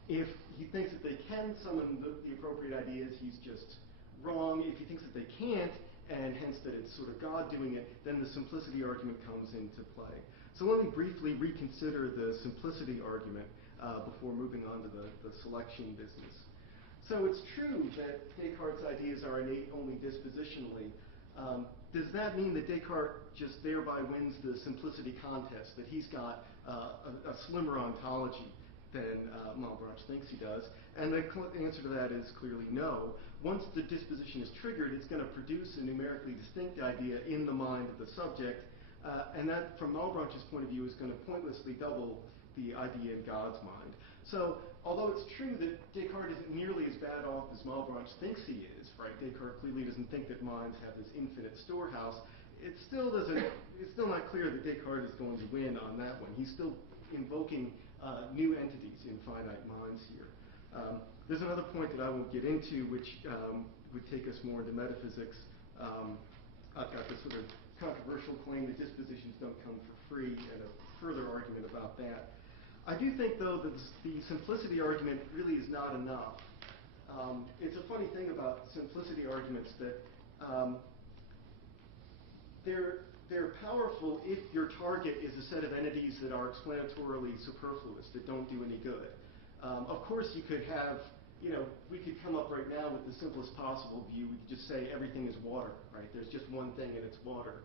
If he thinks that they can summon the appropriate ideas, he's just wrong. If he thinks that they can't, and hence that it's sort of God doing it, then the simplicity argument comes into play. So let me briefly reconsider the simplicity argument before moving on to the selection business. So it's true that Descartes' ideas are innate only dispositionally. Does that mean that Descartes just thereby wins the simplicity contest, that he's got a slimmer ontology than Malebranche thinks he does? And the answer to that is clearly no. Once the disposition is triggered, it's going to produce a numerically distinct idea in the mind of the subject, and that, from Malebranche's point of view, is going to pointlessly double the idea in God's mind. So, although it's true that Descartes isn't nearly as bad off as Malebranche thinks he is, right? Descartes clearly doesn't think that minds have this infinite storehouse. It's still not clear that Descartes is going to win on that one. He's still invoking new entities in finite minds here. There's another point that I won't get into, which would take us more into metaphysics. I've got this sort of controversial claim that dispositions don't come for free, and a further argument about that. I do think, though, that the simplicity argument really is not enough. It's a funny thing about simplicity arguments that they're powerful if your target is a set of entities that are explanatorily superfluous, that don't do any good. Of course, you could have, we could come up right now with the simplest possible view. We could just say everything is water, right? There's just one thing and it's water.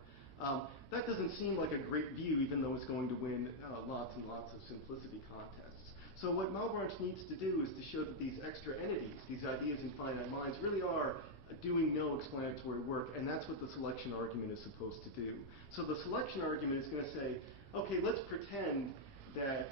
That doesn't seem like a great view, even though it's going to win lots and lots of simplicity contests. So what Malebranche needs to do is to show that these extra entities, these ideas in finite minds, really are doing no explanatory work, and that's what the selection argument is supposed to do. So the selection argument is going to say, okay, let's pretend that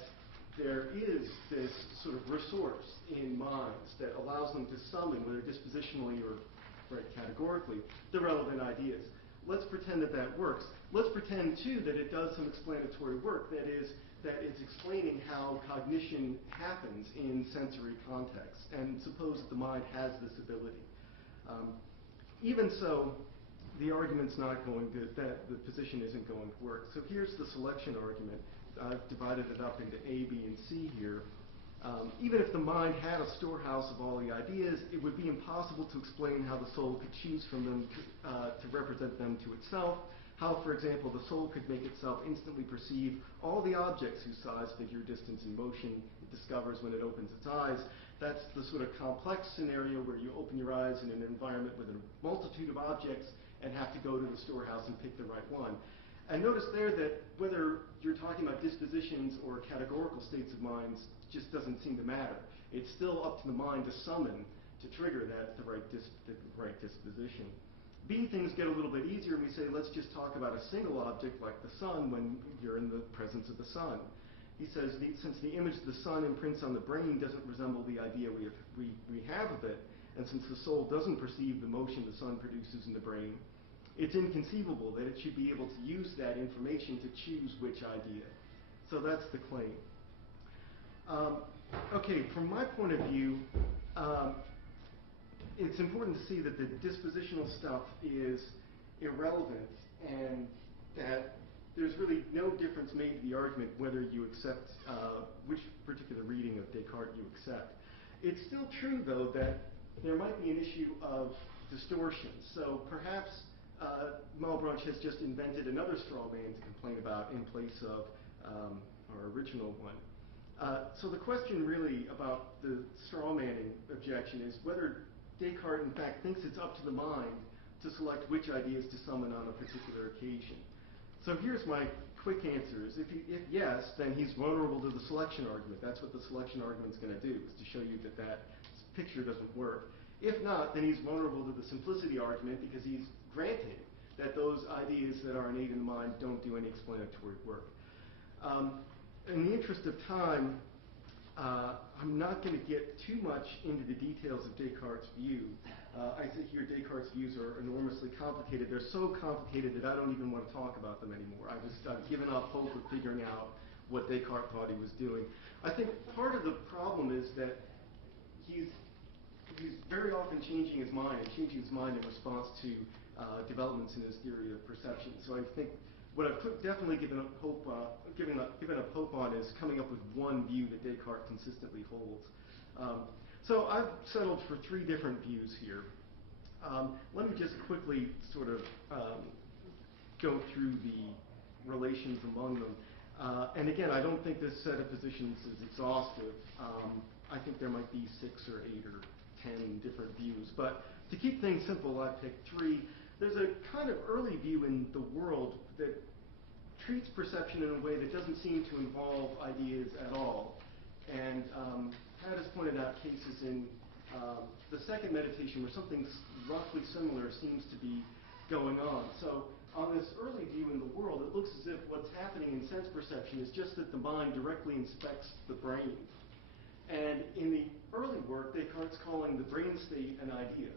there is this sort of resource in minds that allows them to summon, whether dispositionally or categorically, the relevant ideas. Let's pretend that that works. Let's pretend, too, that it does some explanatory work, that is, that it's explaining how cognition happens in sensory contexts, and suppose that the mind has this ability. Even so, the argument's not going to, the position isn't going to work. So here's the selection argument. I've divided it up into A, B, and C here. Even if the mind had a storehouse of all the ideas, it would be impossible to explain how the soul could choose from them to represent them to itself. How, for example, the soul could make itself instantly perceive all the objects whose size, figure, distance, and motion it discovers when it opens its eyes. That's the sort of complex scenario where you open your eyes in an environment with a multitude of objects and have to go to the storehouse and pick the right one. And notice there that whether you're talking about dispositions or categorical states of minds just doesn't seem to matter. It's still up to the mind to summon to trigger that the right disposition. B things get a little bit easier, and we say, let's just talk about a single object like the sun when you're in the presence of the sun. He says, since the image of the sun imprints on the brain doesn't resemble the idea we have of it, and since the soul doesn't perceive the motion the sun produces in the brain, it's inconceivable that it should be able to use that information to choose which idea. So that's the claim. Okay, from my point of view, it's important to see that the dispositional stuff is irrelevant and that there's really no difference made to the argument whether you accept which particular reading of Descartes you accept. It's still true, though, that there might be an issue of distortion. So perhaps Malebranche has just invented another straw man to complain about in place of our original one. So the question really about the straw manning objection is whether Descartes, in fact, thinks it's up to the mind to select which ideas to summon on a particular occasion. So here's my quick answers. If yes, then he's vulnerable to the selection argument. That's what the selection argument's going to do, is to show you that that picture doesn't work. If not, then he's vulnerable to the simplicity argument because he's granting that those ideas that are innate in the mind don't do any explanatory work. In the interest of time, I'm not going to get too much into the details of Descartes' view. I think here Descartes' views are enormously complicated. They're so complicated that I don't even want to talk about them anymore. I've given up hope of figuring out what Descartes thought he was doing. I think part of the problem is that he's very often changing his mind in response to developments in his theory of perception. So I think what I've definitely given up hope on is coming up with one view that Descartes consistently holds. So I've settled for three different views here. Let me just quickly sort of go through the relations among them. And again, I don't think this set of positions is exhaustive. I think there might be 6 or 8 or 10 different views. But to keep things simple, I've picked 3. There's a kind of early view in the world that treats perception in a way that doesn't seem to involve ideas at all. And Pat has pointed out cases in the second meditation where something roughly similar seems to be going on. So on this early view in the world, it looks as if what's happening in sense perception is just that the mind directly inspects the brain. And in the early work, Descartes' calling the brain state an idea.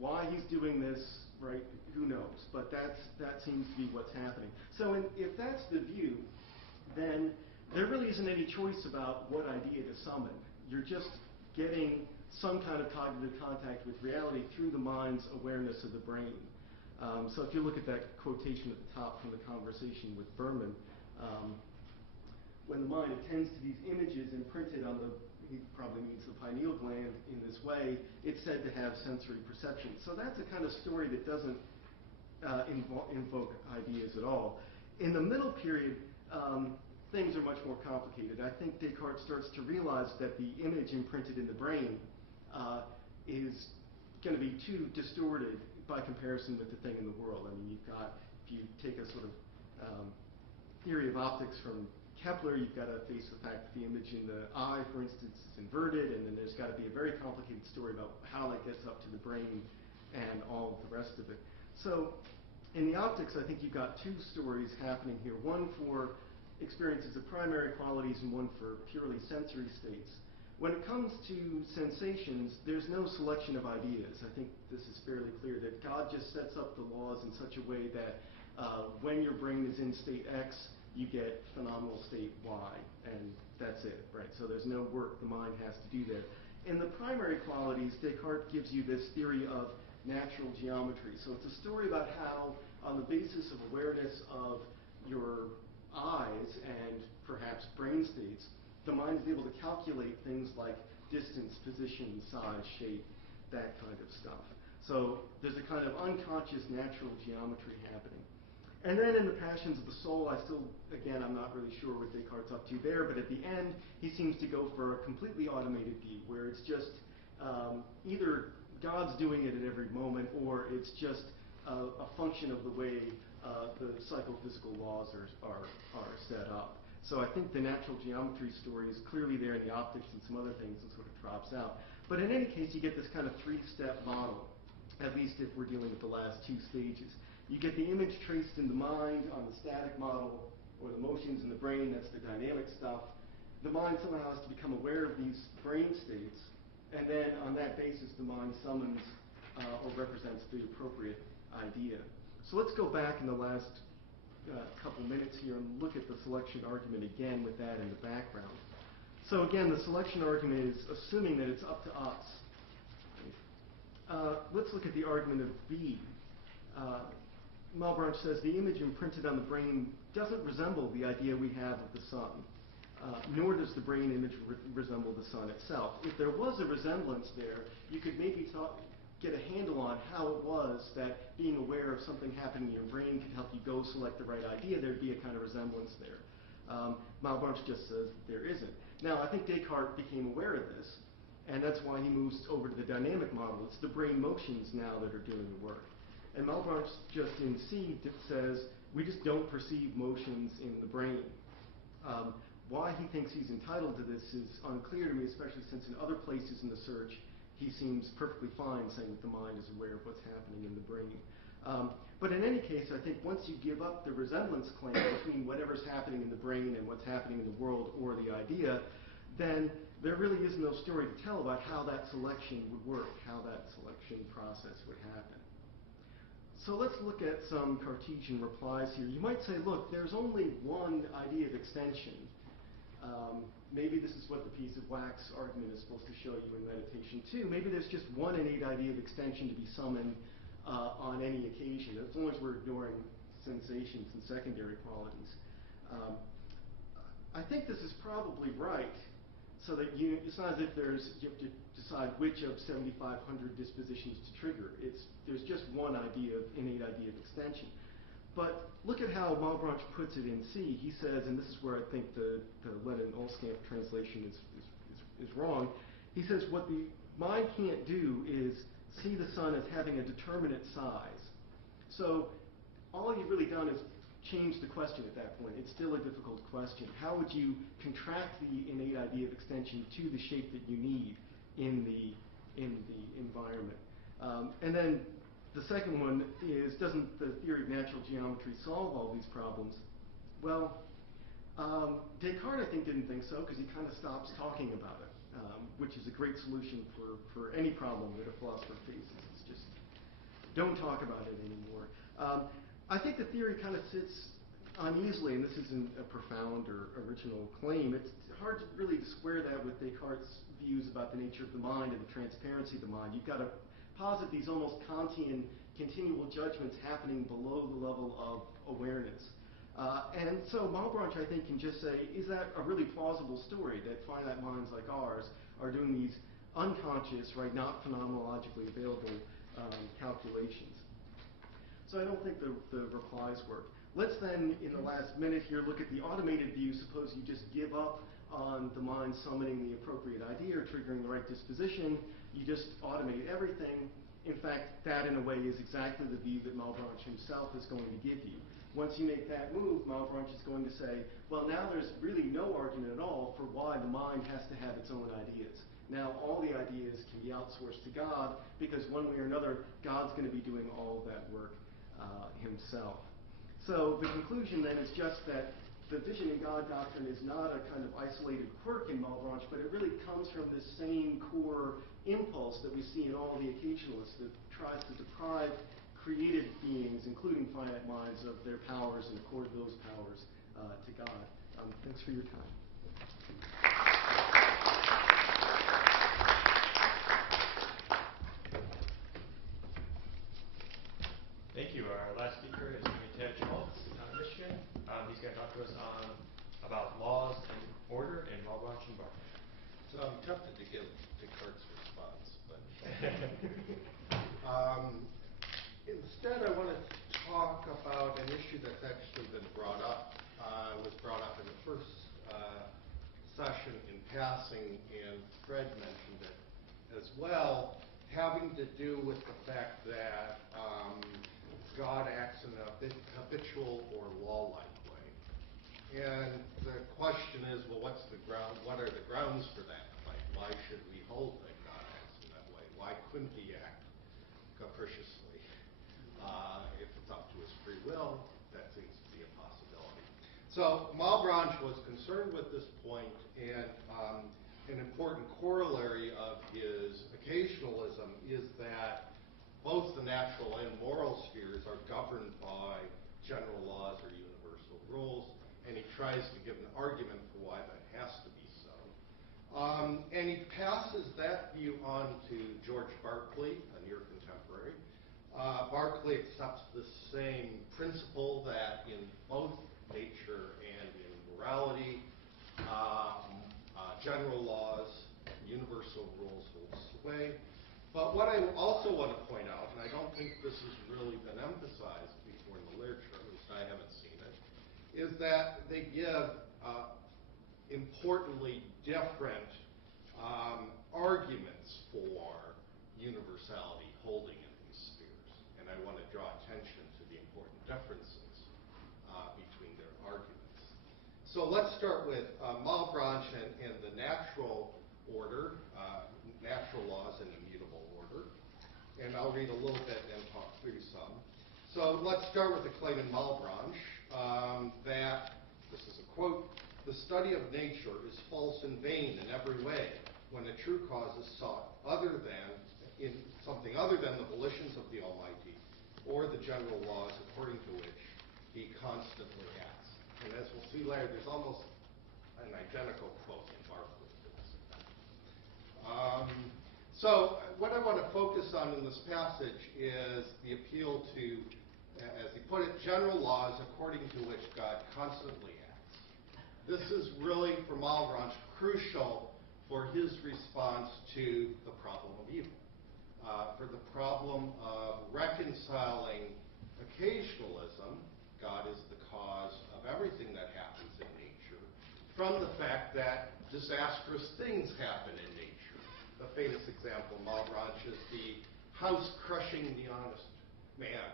Why he's doing this, right, who knows? But that seems to be what's happening. So if that's the view, then there really isn't any choice about what idea to summon. You're just getting some kind of cognitive contact with reality through the mind's awareness of the brain. So if you look at that quotation at the top from the conversation with Berman, when the mind attends to these images imprinted on the, he probably means the pineal gland in this way, it's said to have sensory perception. So that's a kind of story that doesn't invoke ideas at all. In the middle period, things are much more complicated. I think Descartes starts to realize that the image imprinted in the brain is going to be too distorted by comparison with the thing in the world. I mean, you've got, if you take a sort of theory of optics from Kepler, you've got to face the fact that the image in the eye, for instance, is inverted, and then there's got to be a very complicated story about how that gets up to the brain and all of the rest of it. So in the optics, I think you've got two stories happening here, one for experiences of primary qualities and one for purely sensory states. When it comes to sensations, there's no selection of ideas. I think this is fairly clear that God just sets up the laws in such a way that when your brain is in state X, you get phenomenal state Y, and that's it, right? So there's no work the mind has to do there. In the primary qualities, Descartes gives you this theory of natural geometry. So it's a story about how, on the basis of awareness of your eyes and perhaps brain states, the mind is able to calculate things like distance, position, size, shape, that kind of stuff. So there's a kind of unconscious natural geometry happening. And then in the Passions of the Soul, I'm not really sure what Descartes' up to there, but at the end, he seems to go for a completely automated view, where it's just either God's doing it at every moment, or it's just a function of the way the psychophysical laws are set up. So I think the natural geometry story is clearly there in the optics and some other things and sort of drops out. But in any case, you get this kind of three-step model, at least if we're dealing with the last two stages. You get the image traced in the mind on the static model, or the motions in the brain, that's the dynamic stuff. The mind somehow has to become aware of these brain states, and then on that basis, the mind summons or represents the appropriate idea. So let's go back in the last couple minutes here and look at the selection argument again with that in the background. So again, the selection argument is assuming that it's up to us. Let's look at the argument of B. Malebranche says the image imprinted on the brain doesn't resemble the idea we have of the sun, nor does the brain image resemble the sun itself. If there was a resemblance there, you could maybe get a handle on how it was that being aware of something happening in your brain could help you go select the right idea. There'd be a kind of resemblance there. Malebranche just says there isn't. Now, I think Descartes became aware of this, and that's why he moves over to the dynamic model. It's the brain motions now that are doing the work. And Malebranche just in C says we just don't perceive motions in the brain. Why he thinks he's entitled to this is unclear to me, especially since in other places in the search he seems perfectly fine saying that the mind is aware of what's happening in the brain. But in any case, I think once you give up the resemblance claim between whatever's happening in the brain and what's happening in the world or the idea, then there really is no story to tell about how that selection would work, how that selection process would happen. So let's look at some Cartesian replies here. You might say, look, there's only one idea of extension. Maybe this is what the piece of wax argument is supposed to show you in meditation too. Maybe there's just one innate idea of extension to be summoned on any occasion, as long as we're ignoring sensations and secondary qualities. I think this is probably right, so that it's not as if you have to decide which of 7,500 dispositions to trigger. There's just one innate idea of extension. But look at how Malebranche puts it in C. He says, and this is where I think the Lenin-Olskamp translation is wrong. He says what the mind can't do is see the sun as having a determinate size. So all you've really done is change the question at that point. It's still a difficult question. How would you contract the innate idea of extension to the shape that you need in the environment? And then the second one is, doesn't the theory of natural geometry solve all these problems? Well, Descartes, I think, didn't think so, because he kind of stops talking about it, which is a great solution for any problem that a philosopher faces. It's just, don't talk about it anymore. I think the theory kind of sits uneasily, and this isn't a profound or original claim, it's hard to really square that with Descartes' views about the nature of the mind and the transparency of the mind. You've got to posit these almost Kantian continual judgments happening below the level of awareness. And so Malebranche, I think, can just say, is that a really plausible story that finite minds like ours are doing these unconscious, right, not phenomenologically available calculations? So I don't think the replies work. Let's then, in the last minute here, look at the automated view. Suppose you just give up on the mind summoning the appropriate idea or triggering the right disposition. You just automate everything. In fact, that in a way is exactly the view that Malebranche himself is going to give you. Once you make that move, Malebranche is going to say, well, now there's really no argument at all for why the mind has to have its own ideas. Now all the ideas can be outsourced to God, because one way or another, God's going to be doing all of that work himself. So the conclusion then is just that the vision in God doctrine is not a kind of isolated quirk in Malebranche, but it really comes from this same core impulse that we see in all the occasionalists that tries to deprive created beings, including finite minds, of their powers and accord those powers to God. Thanks for your time. Thank you. Our last speaker is Ted Schmaltz out of Michigan. He's going to talk to us about laws and order in Malebranche and Barthes. So I'm tempted to give Descartes' response, but instead I want to talk about an issue that's actually been brought up. Was brought up in the first session in passing, and Fred mentioned it as well, having to do with the fact that God acts in a habitual or law-like way. And the question is, well, what are the grounds for that? Like, why should we hold that God acts in that way? Why couldn't he act capriciously? If it's up to his free will, that seems to be a possibility. So Malebranche was concerned with this point, and an important corollary of his occasionalism is that both the natural and moral spheres are governed by general laws or universal rules, and he tries to give an argument for why that has to be so. And he passes that view on to George Berkeley, a near contemporary. Berkeley accepts the same principle that in both nature and in morality, general laws, universal rules hold sway. But what I also want to point out, and I don't think this has really been emphasized before in the literature, at least I haven't seen it, is that they give importantly different arguments for universality holding in these spheres. And I want to draw attention to the important differences between their arguments. So let's start with Malebranche and the natural order, natural laws in immutable order. And I'll read a little bit and talk through some. So let's start with the claim in Malebranche that, this is a quote, "The study of nature is false and vain in every way when a true cause is sought in something other than the volitions of the Almighty or the general laws according to which he constantly acts." And as we'll see later, there's almost an identical quote in Berkeley to this effect. So what I want to focus on in this passage is the appeal to, as he put it, general laws according to which God constantly acts. This is really, for Malebranche, crucial for his response to the problem of evil, for the problem of reconciling occasionalism, God is the cause of everything that happens in nature, from the fact that disastrous things happen in nature. The famous example of Malebranche is the house crushing the honest man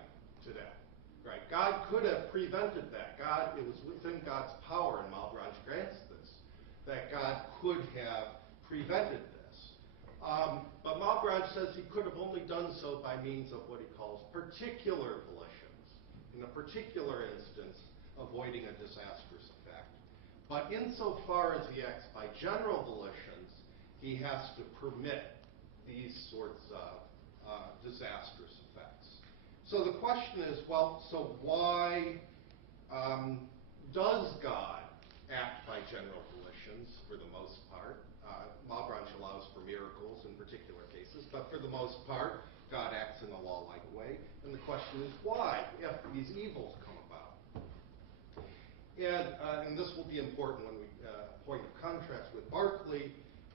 to death. Right? God could have prevented that. It was within God's power, and Malebranche grants this, that God could have prevented this. But Malebranche says he could have only done so by means of what he calls particular volitions, in a particular instance, avoiding a disastrous effect. But insofar as he acts by general volitions, he has to permit these sorts of disastrous effects. So the question is, well, so why Does God act by general volitions for the most part? Malebranche allows for miracles in particular cases, but for the most part, God acts in a law-like way. And the question is why, if these evils come about? And this will be important when we point of contrast with Berkeley.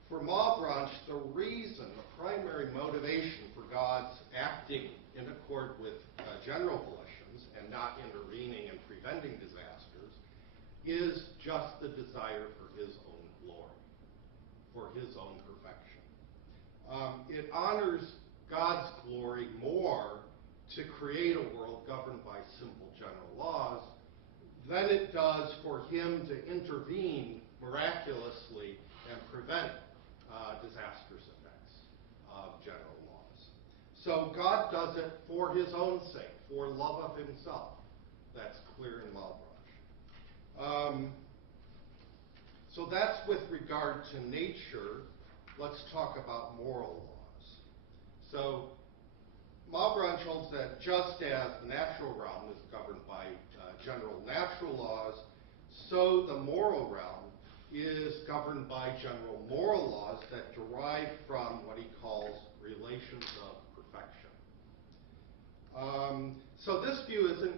For Malebranche, the reason, the primary motivation for God's acting in accord with general volitions and not intervening and preventing disasters is just the desire for his own glory, for his own perfection. It honors God's glory more to create a world governed by simple general laws than it does for him to intervene miraculously and prevent disastrous effects of general laws. So God does it for his own sake, for love of himself. That's clear in Malebranche. So that's with regard to nature. Let's talk about moral laws. So Malebranche holds that just as the natural realm is governed by general natural laws, so the moral realm is governed by general moral laws that derive from what he calls relations of perfection. So this view isn't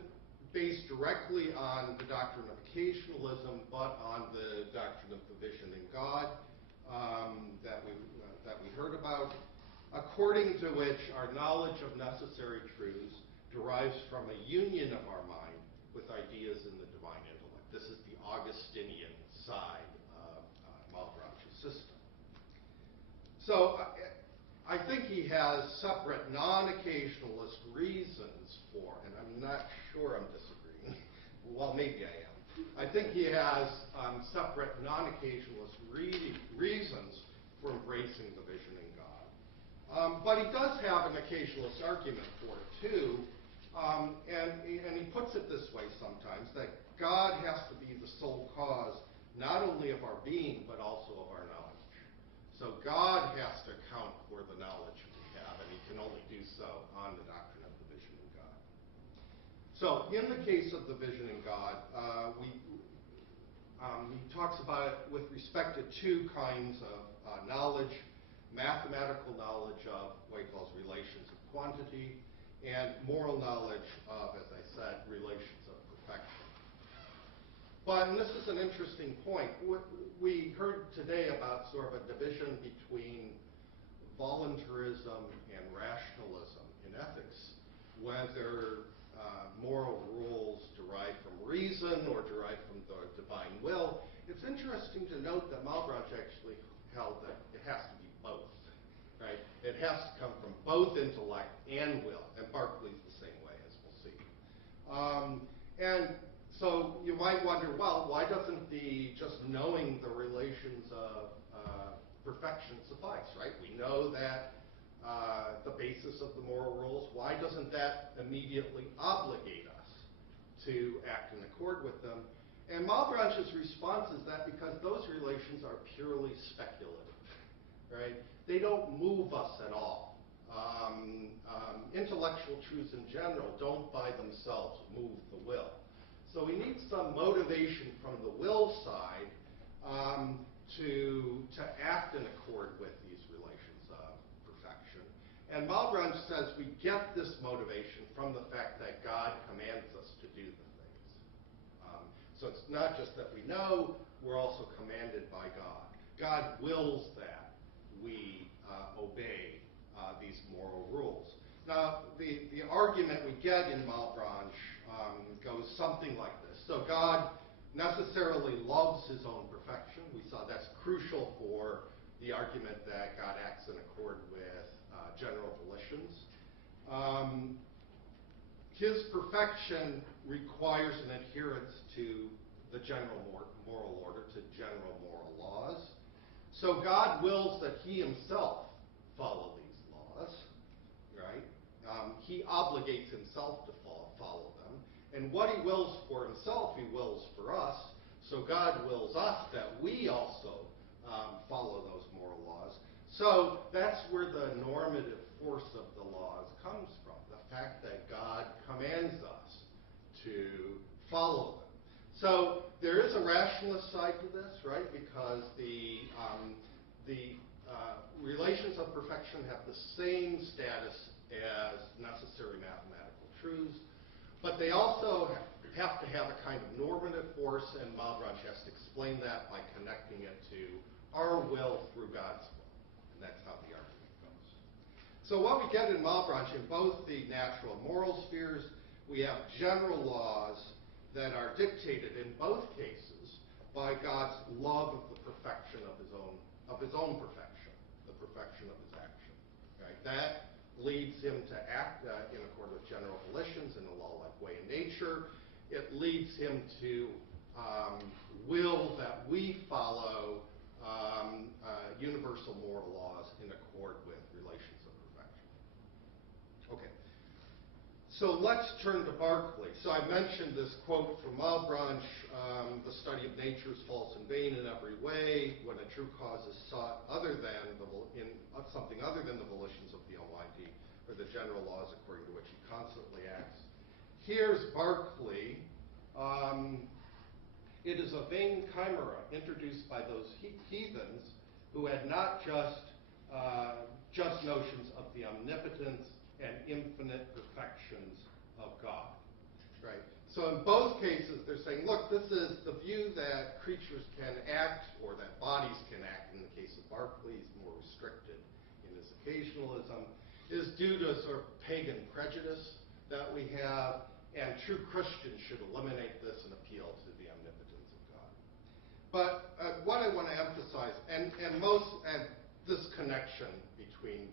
based directly on the doctrine of occasionalism, but on the doctrine of the vision in God that we heard about, according to which our knowledge of necessary truths derives from a union of our mind with ideas in the divine intellect. This is the Augustinian side of Malebranche's system. So I think he has separate non-occasionalist reasons for, and I'm not sure I'm disagreeing. Well, maybe I am. I think he has separate non-occasionalist reasons for embracing the vision in God. But he does have an occasionalist argument for it, too. And he puts it this way sometimes, that God has to be the sole cause not only of our being, but also of our knowledge. So God has to account for the knowledge we have, and he can only do so on the doctrine of the vision in God. So in the case of the vision in God, he talks about it with respect to two kinds of knowledge: mathematical knowledge of what he calls relations of quantity, and moral knowledge of, as I said, relations of perfection. But, and this is an interesting point, we heard today about sort of a division between voluntarism and rationalism in ethics, whether moral rules derive from reason or derive from the divine will. It's interesting to note that Malebranche actually held that it has to be both. Right? It has to come from both intellect and will, and Berkeley's the same way, as we'll see. And so you might wonder, well, why doesn't just knowing the relations of perfection suffice, right? We know that the basis of the moral rules. Why doesn't that immediately obligate us to act in accord with them? And Malebranche's response is that because those relations are purely speculative, right? They don't move us at all. Intellectual truths in general don't by themselves move the will. So we need some motivation from the will side to act in accord with these relations of perfection. And Malebranche says we get this motivation from the fact that God commands us to do the things. So it's not just that we know, we're also commanded by God. God wills that we obey these moral rules. Now, the argument we get in Malebranche goes something like this. So God necessarily loves his own perfection. We saw that's crucial for the argument that God acts in accord with general volitions. His perfection requires an adherence to the general moral order, to general moral laws. So God wills that he himself follow these laws, right? He obligates himself to follow them. And what he wills for himself, he wills for us. So God wills us that we also follow those moral laws. So that's where the normative force of the laws comes from, the fact that God commands us to follow them. So there is a rationalist side to this, right? Because the relations of perfection have the same status as necessary mathematical truths, but they also have to have a kind of normative force, and Malebranche has to explain that by connecting it to our will through God's will. And that's how the argument goes. So what we get in Malebranche, in both the natural and moral spheres, we have general laws that are dictated in both cases by God's love of the perfection of his own perfection, the perfection of his action. Right? That leads him to act in accord with general volitions in a law-like way in nature. It leads him to will that we follow universal moral laws in accord with relations of perfection. Okay. So let's turn to Berkeley. So I mentioned this quote from Malebranche, the study of nature is false and vain in every way when a true cause is sought in something other than the volitions of the Almighty or the general laws according to which he constantly acts. Here's Berkeley. It is a vain chimera introduced by those heathens who had not just notions of the omnipotence and infinite perfections of God. Right? So in both cases, they're saying, look, this is the view that creatures can act, or that bodies can act. In the case of Berkeley, he's more restricted in his occasionalism, is due to sort of pagan prejudice that we have, and true Christians should eliminate this and appeal to the omnipotence of God. But what I want to emphasize, and this connection between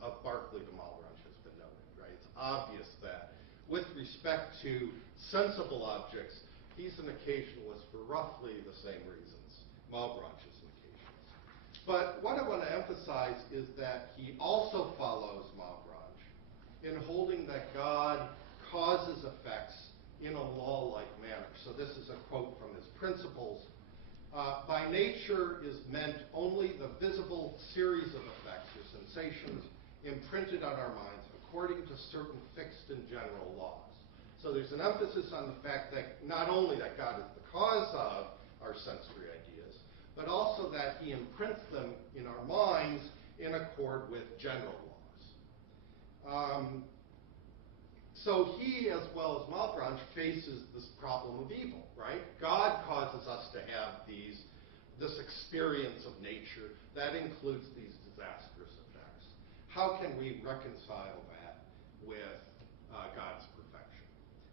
of Berkeley to Malebranche has been noted, right? It's obvious that with respect to sensible objects, he's an occasionalist for roughly the same reasons Malebranche is an occasionalist. But what I want to emphasize is that he also follows Malebranche in holding that God causes effects in a law-like manner. So this is a quote from his Principles. By nature is meant only the visible series of effects or sensations imprinted on our minds according to certain fixed and general laws. So there's an emphasis on the fact that not only that God is the cause of our sensory ideas, but also that he imprints them in our minds in accord with general laws. So he, as well as Malebranche, faces this problem of evil, right? God causes us to have this experience of nature that includes these disastrous effects. How can we reconcile that with God's perfection?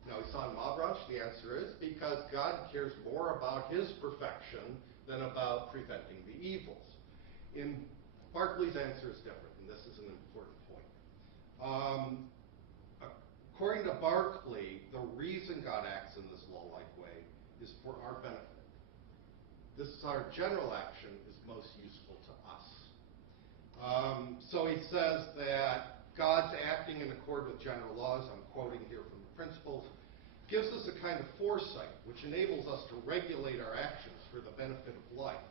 Now, we saw in Malebranche, the answer is because God cares more about his perfection than about preventing the evils. In Berkeley's answer is different, and this is an important point. According to Berkeley, the reason God acts in this law-like way is for our benefit. This is our general action is most useful to us. So he says that God's acting in accord with general laws, I'm quoting here from the Principles, gives us a kind of foresight which enables us to regulate our actions for the benefit of life.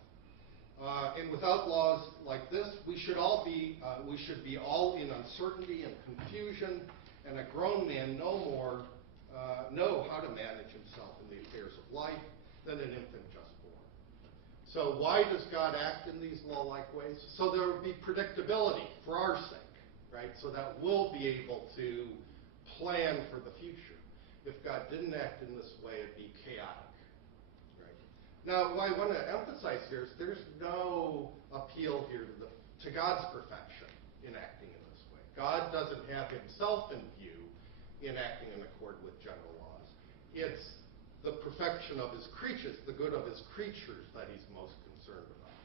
And without laws like this, we should be all in uncertainty and confusion, and a grown man no more know how to manage himself in the affairs of life than an infant just born. So why does God act in these law-like ways? So there will be predictability for our sake, right? So that we'll be able to plan for the future. If God didn't act in this way, it'd be chaotic, right? Now, what I want to emphasize here is there's no appeal here to God's perfection in acting in this way. God doesn't have himself in view in acting in accord with general laws. It's the perfection of his creatures, the good of his creatures that he's most concerned about.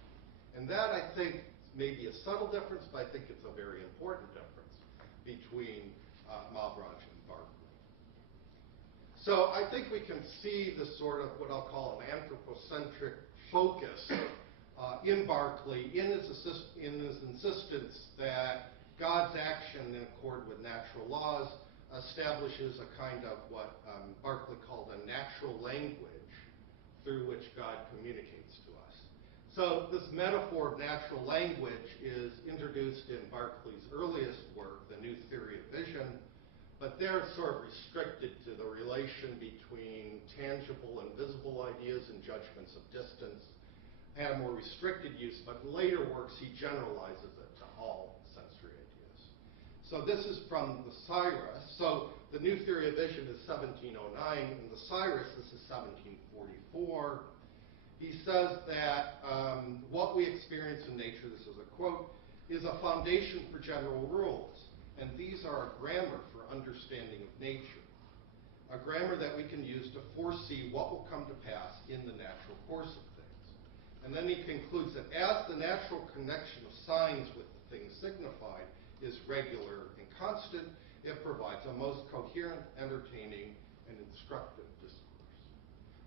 And that, I think, may be a subtle difference, but I think it's a very important difference between Malebranche and Berkeley. So I think we can see the sort of what I'll call an anthropocentric focus in Berkeley in his insistence that God's action in accord with natural laws establishes a kind of what Berkeley called a natural language through which God communicates to us. So this metaphor of natural language is introduced in Berkeley's earliest work, The New Theory of Vision, but they're sort of restricted to the relation between tangible and visible ideas and judgments of distance. Had a more restricted use, but in later works he generalizes it to all sensory ideas. So this is from the Cyrus. So the new theory of vision is 1709. In the Cyrus, this is 1744. He says that what we experience in nature, this is a quote, is a foundation for general rules, and these are a grammar for understanding of nature, a grammar that we can use to foresee what will come to pass in the natural course of things. And then he concludes that as the natural connection of signs with the things signified is regular and constant, it provides a most coherent, entertaining, and instructive discourse.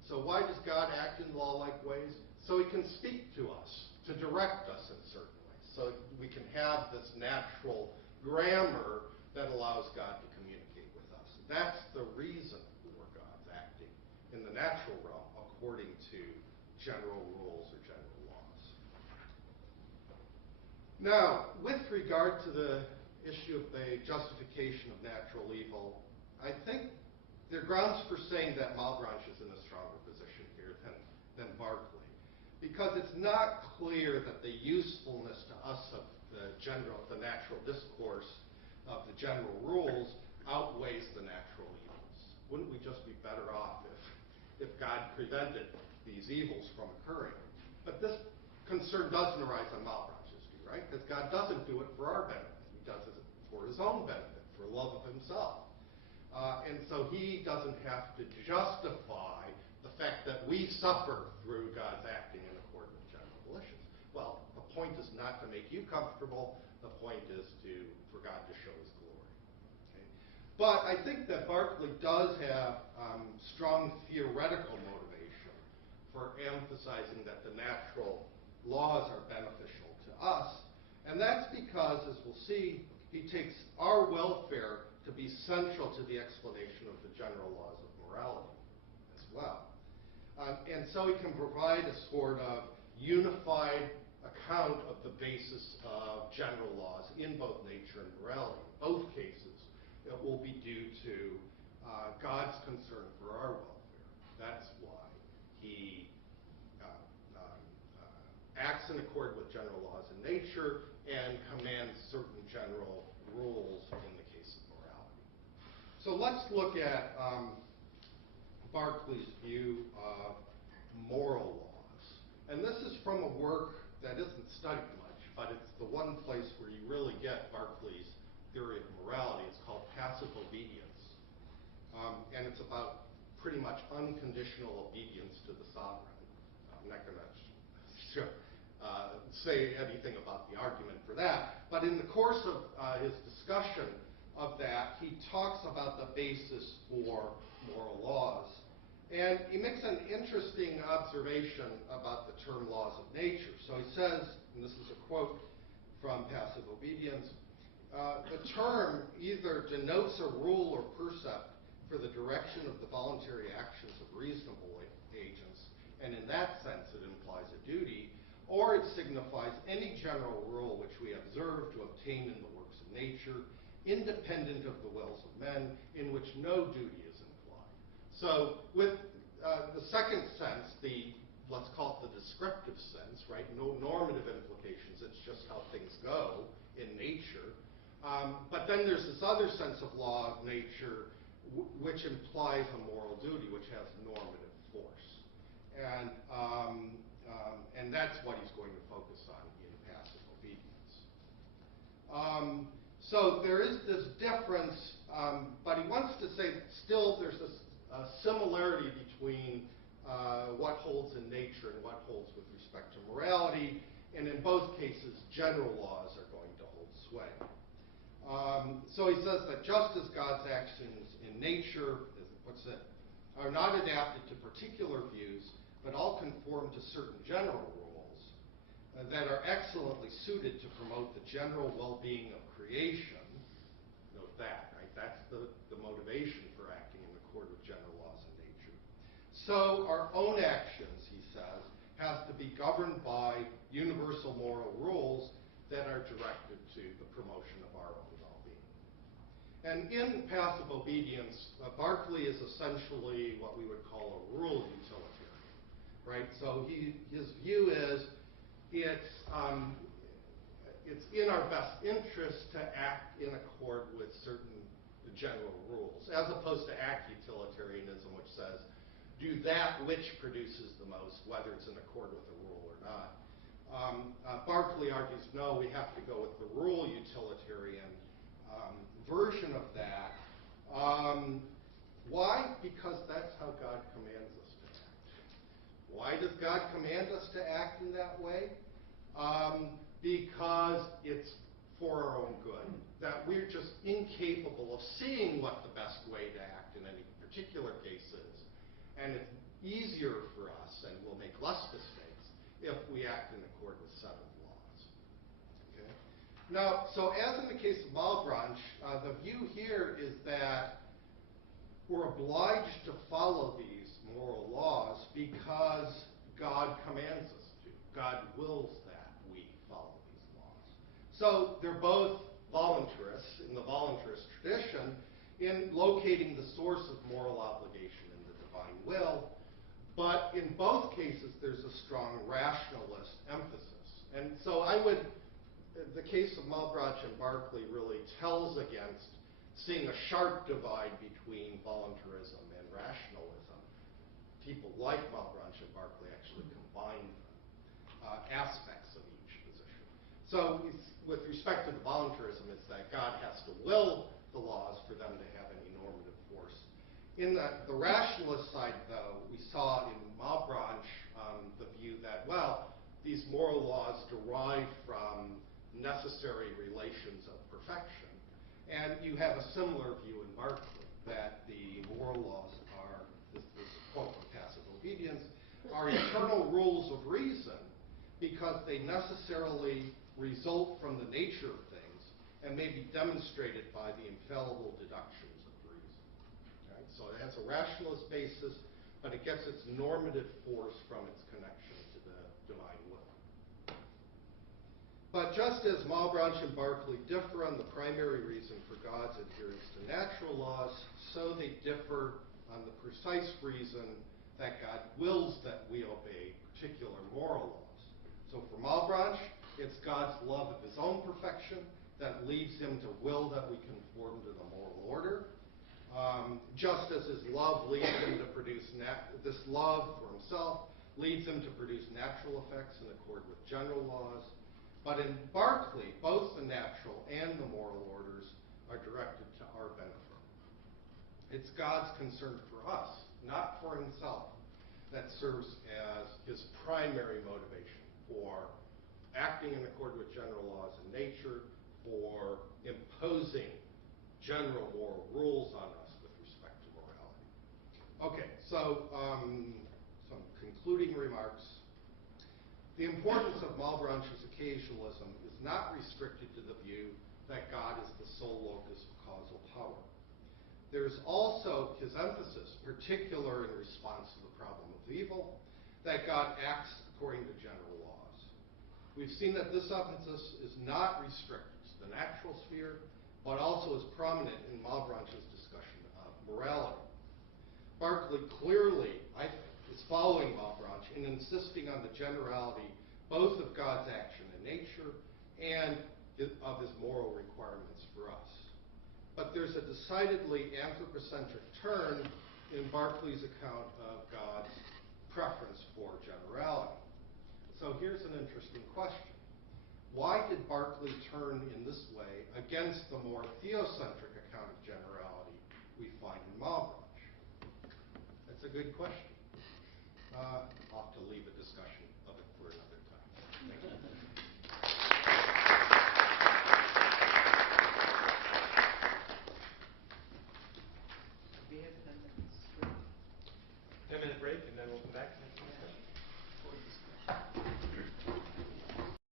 So why does God act in law-like ways? So he can speak to us, to direct us in certain ways. So we can have this natural grammar that allows God to communicate with us. That's the reason for God's acting in the natural realm according to general rules or general laws. Now, with regard to the issue of the justification of natural evil, I think there are grounds for saying that Malebranche is in a stronger position here than Berkeley, because it's not clear that the usefulness to us of the natural discourse of the general rules outweighs the natural evils. Wouldn't we just be better off if God prevented these evils from occurring? But this concern doesn't arise on Malebranche's view, right? Because God doesn't do it for our benefit. He does it for his own benefit, for love of himself. And so he doesn't have to justify the fact that we suffer through God's acting in accord with general volitions. Well, the point is not to make you comfortable. The point is for God to show his glory. Okay? But I think that Berkeley does have strong theoretical motivation for emphasizing that the natural laws are beneficial to us. And that's because, as we'll see, he takes our welfare to be central to the explanation of the general laws of morality as well. And so he can provide a sort of unified account of the basis of general laws in both nature and morality. In both cases, it will be due to God's concern for our welfare. That's why he acts in accord with general laws in nature and commands certain general rules in the case of morality. So let's look at Berkeley's view of moral laws. And this is from a work that isn't studied much, but it's the one place where you really get Berkeley's theory of morality. It's called Passive Obedience. And it's about pretty much unconditional obedience to the sovereign. I'm not going to say anything about the argument for that, but in the course of his discussion of that, he talks about the basis for moral laws. And he makes an interesting observation about the term laws of nature. So he says, and this is a quote from Passive Obedience, the term either denotes a rule or precept for the direction of the voluntary actions of reasonable agents, and in that sense it implies a duty, or it signifies any general rule which we observe to obtain in the works of nature, independent of the wills of men, in which no duty is implied. So with the second sense, let's call it the descriptive sense, right? No normative implications, it's just how things go in nature. But then there's this other sense of law of nature which implies a moral duty, which has normative force. And that's what he's going to focus on in passive obedience. So there is this difference, but he wants to say still there's this similarity between what holds in nature and what holds with respect to morality, and in both cases, general laws are going to hold sway. So he says that just as God's actions in nature, are not adapted to particular views, but all conform to certain general rules that are excellently suited to promote the general well-being of creation. Note that, right? That's the motivation for acting in accord with general laws of nature. So our own actions, he says, have to be governed by universal moral rules that are directed to the promotion of our own well-being. And in passive obedience, Berkeley is essentially what we would call a rule utilitarian, right? So his view is it's in our best interest to act in accord with certain general rules, as opposed to act utilitarianism, which says do that which produces the most, whether it's in accord with the rule or not. Berkeley argues, no, we have to go with the rule utilitarian version of that. Why? Because that's how God commands us to act. Why does God command us to act in that way? Because it's for our own good, that we're just incapable of seeing what the best way to act in any particular case is. And it's easier for us, and we'll make less mistakes, if we act in accord with settled laws. Okay? Now, so as in the case of Malebranche, the view here is that we're obliged to follow these moral laws because God commands us to. God wills that we follow these laws. So they're both voluntarists in the voluntarist tradition in locating the source of moral obligation in the divine will. But in both cases, there's a strong rationalist emphasis. And so the case of Malebranche and Berkeley really tells against seeing a sharp divide between voluntarism and rationalism. People like Malebranche and Berkeley actually combine aspects of each position. So with respect to the voluntarism, it's that God has to will the laws for them to have any normative force. In the rationalist side, though, we saw in Malebranche the view that, well, these moral laws derive from necessary relations of perfection. And you have a similar view in Berkeley, that the moral laws are, this quote from Passive Obedience, are eternal rules of reason because they necessarily result from the nature of things and may be demonstrated by the infallible deductions of reason. Right? So it has a rationalist basis, but it gets its normative force from its connection to the divine will. But just as Malebranche and Berkeley differ on the primary reason for God's adherence to natural laws, so they differ on the precise reason that God wills that we obey particular moral laws. So for Malebranche, it's God's love of his own perfection that leads him to will that we conform to the moral order. Just as his love leads him to produce, this love for himself leads him to produce natural effects in accord with general laws. But in Berkeley, both the natural and the moral orders are directed to our benefit. It's God's concern for us, not for himself, that serves as his primary motivation for acting in accord with general laws in nature, for imposing general moral rules on us with respect to morality. Okay, so some concluding remarks. The importance of Malebranche's occasionalism is not restricted to the view that God is the sole locus of causal power. There's also his emphasis, particular in response to the problem of evil, that God acts according to general laws. We've seen that this emphasis is not restricted to the natural sphere, but also is prominent in Malebranche's discussion of morality. Berkeley clearly, I think, is following Malebranche in insisting on the generality both of God's action in nature and of his moral requirements for us. But there's a decidedly anthropocentric turn in Berkeley's account of God's preference for generality. So here's an interesting question. Why did Berkeley turn in this way against the more theocentric account of generality we find in Malebranche? That's a good question. I'll have to leave a discussion of it for another time. Thank you. We have 10 minutes. 10-minute break, and then we'll come back.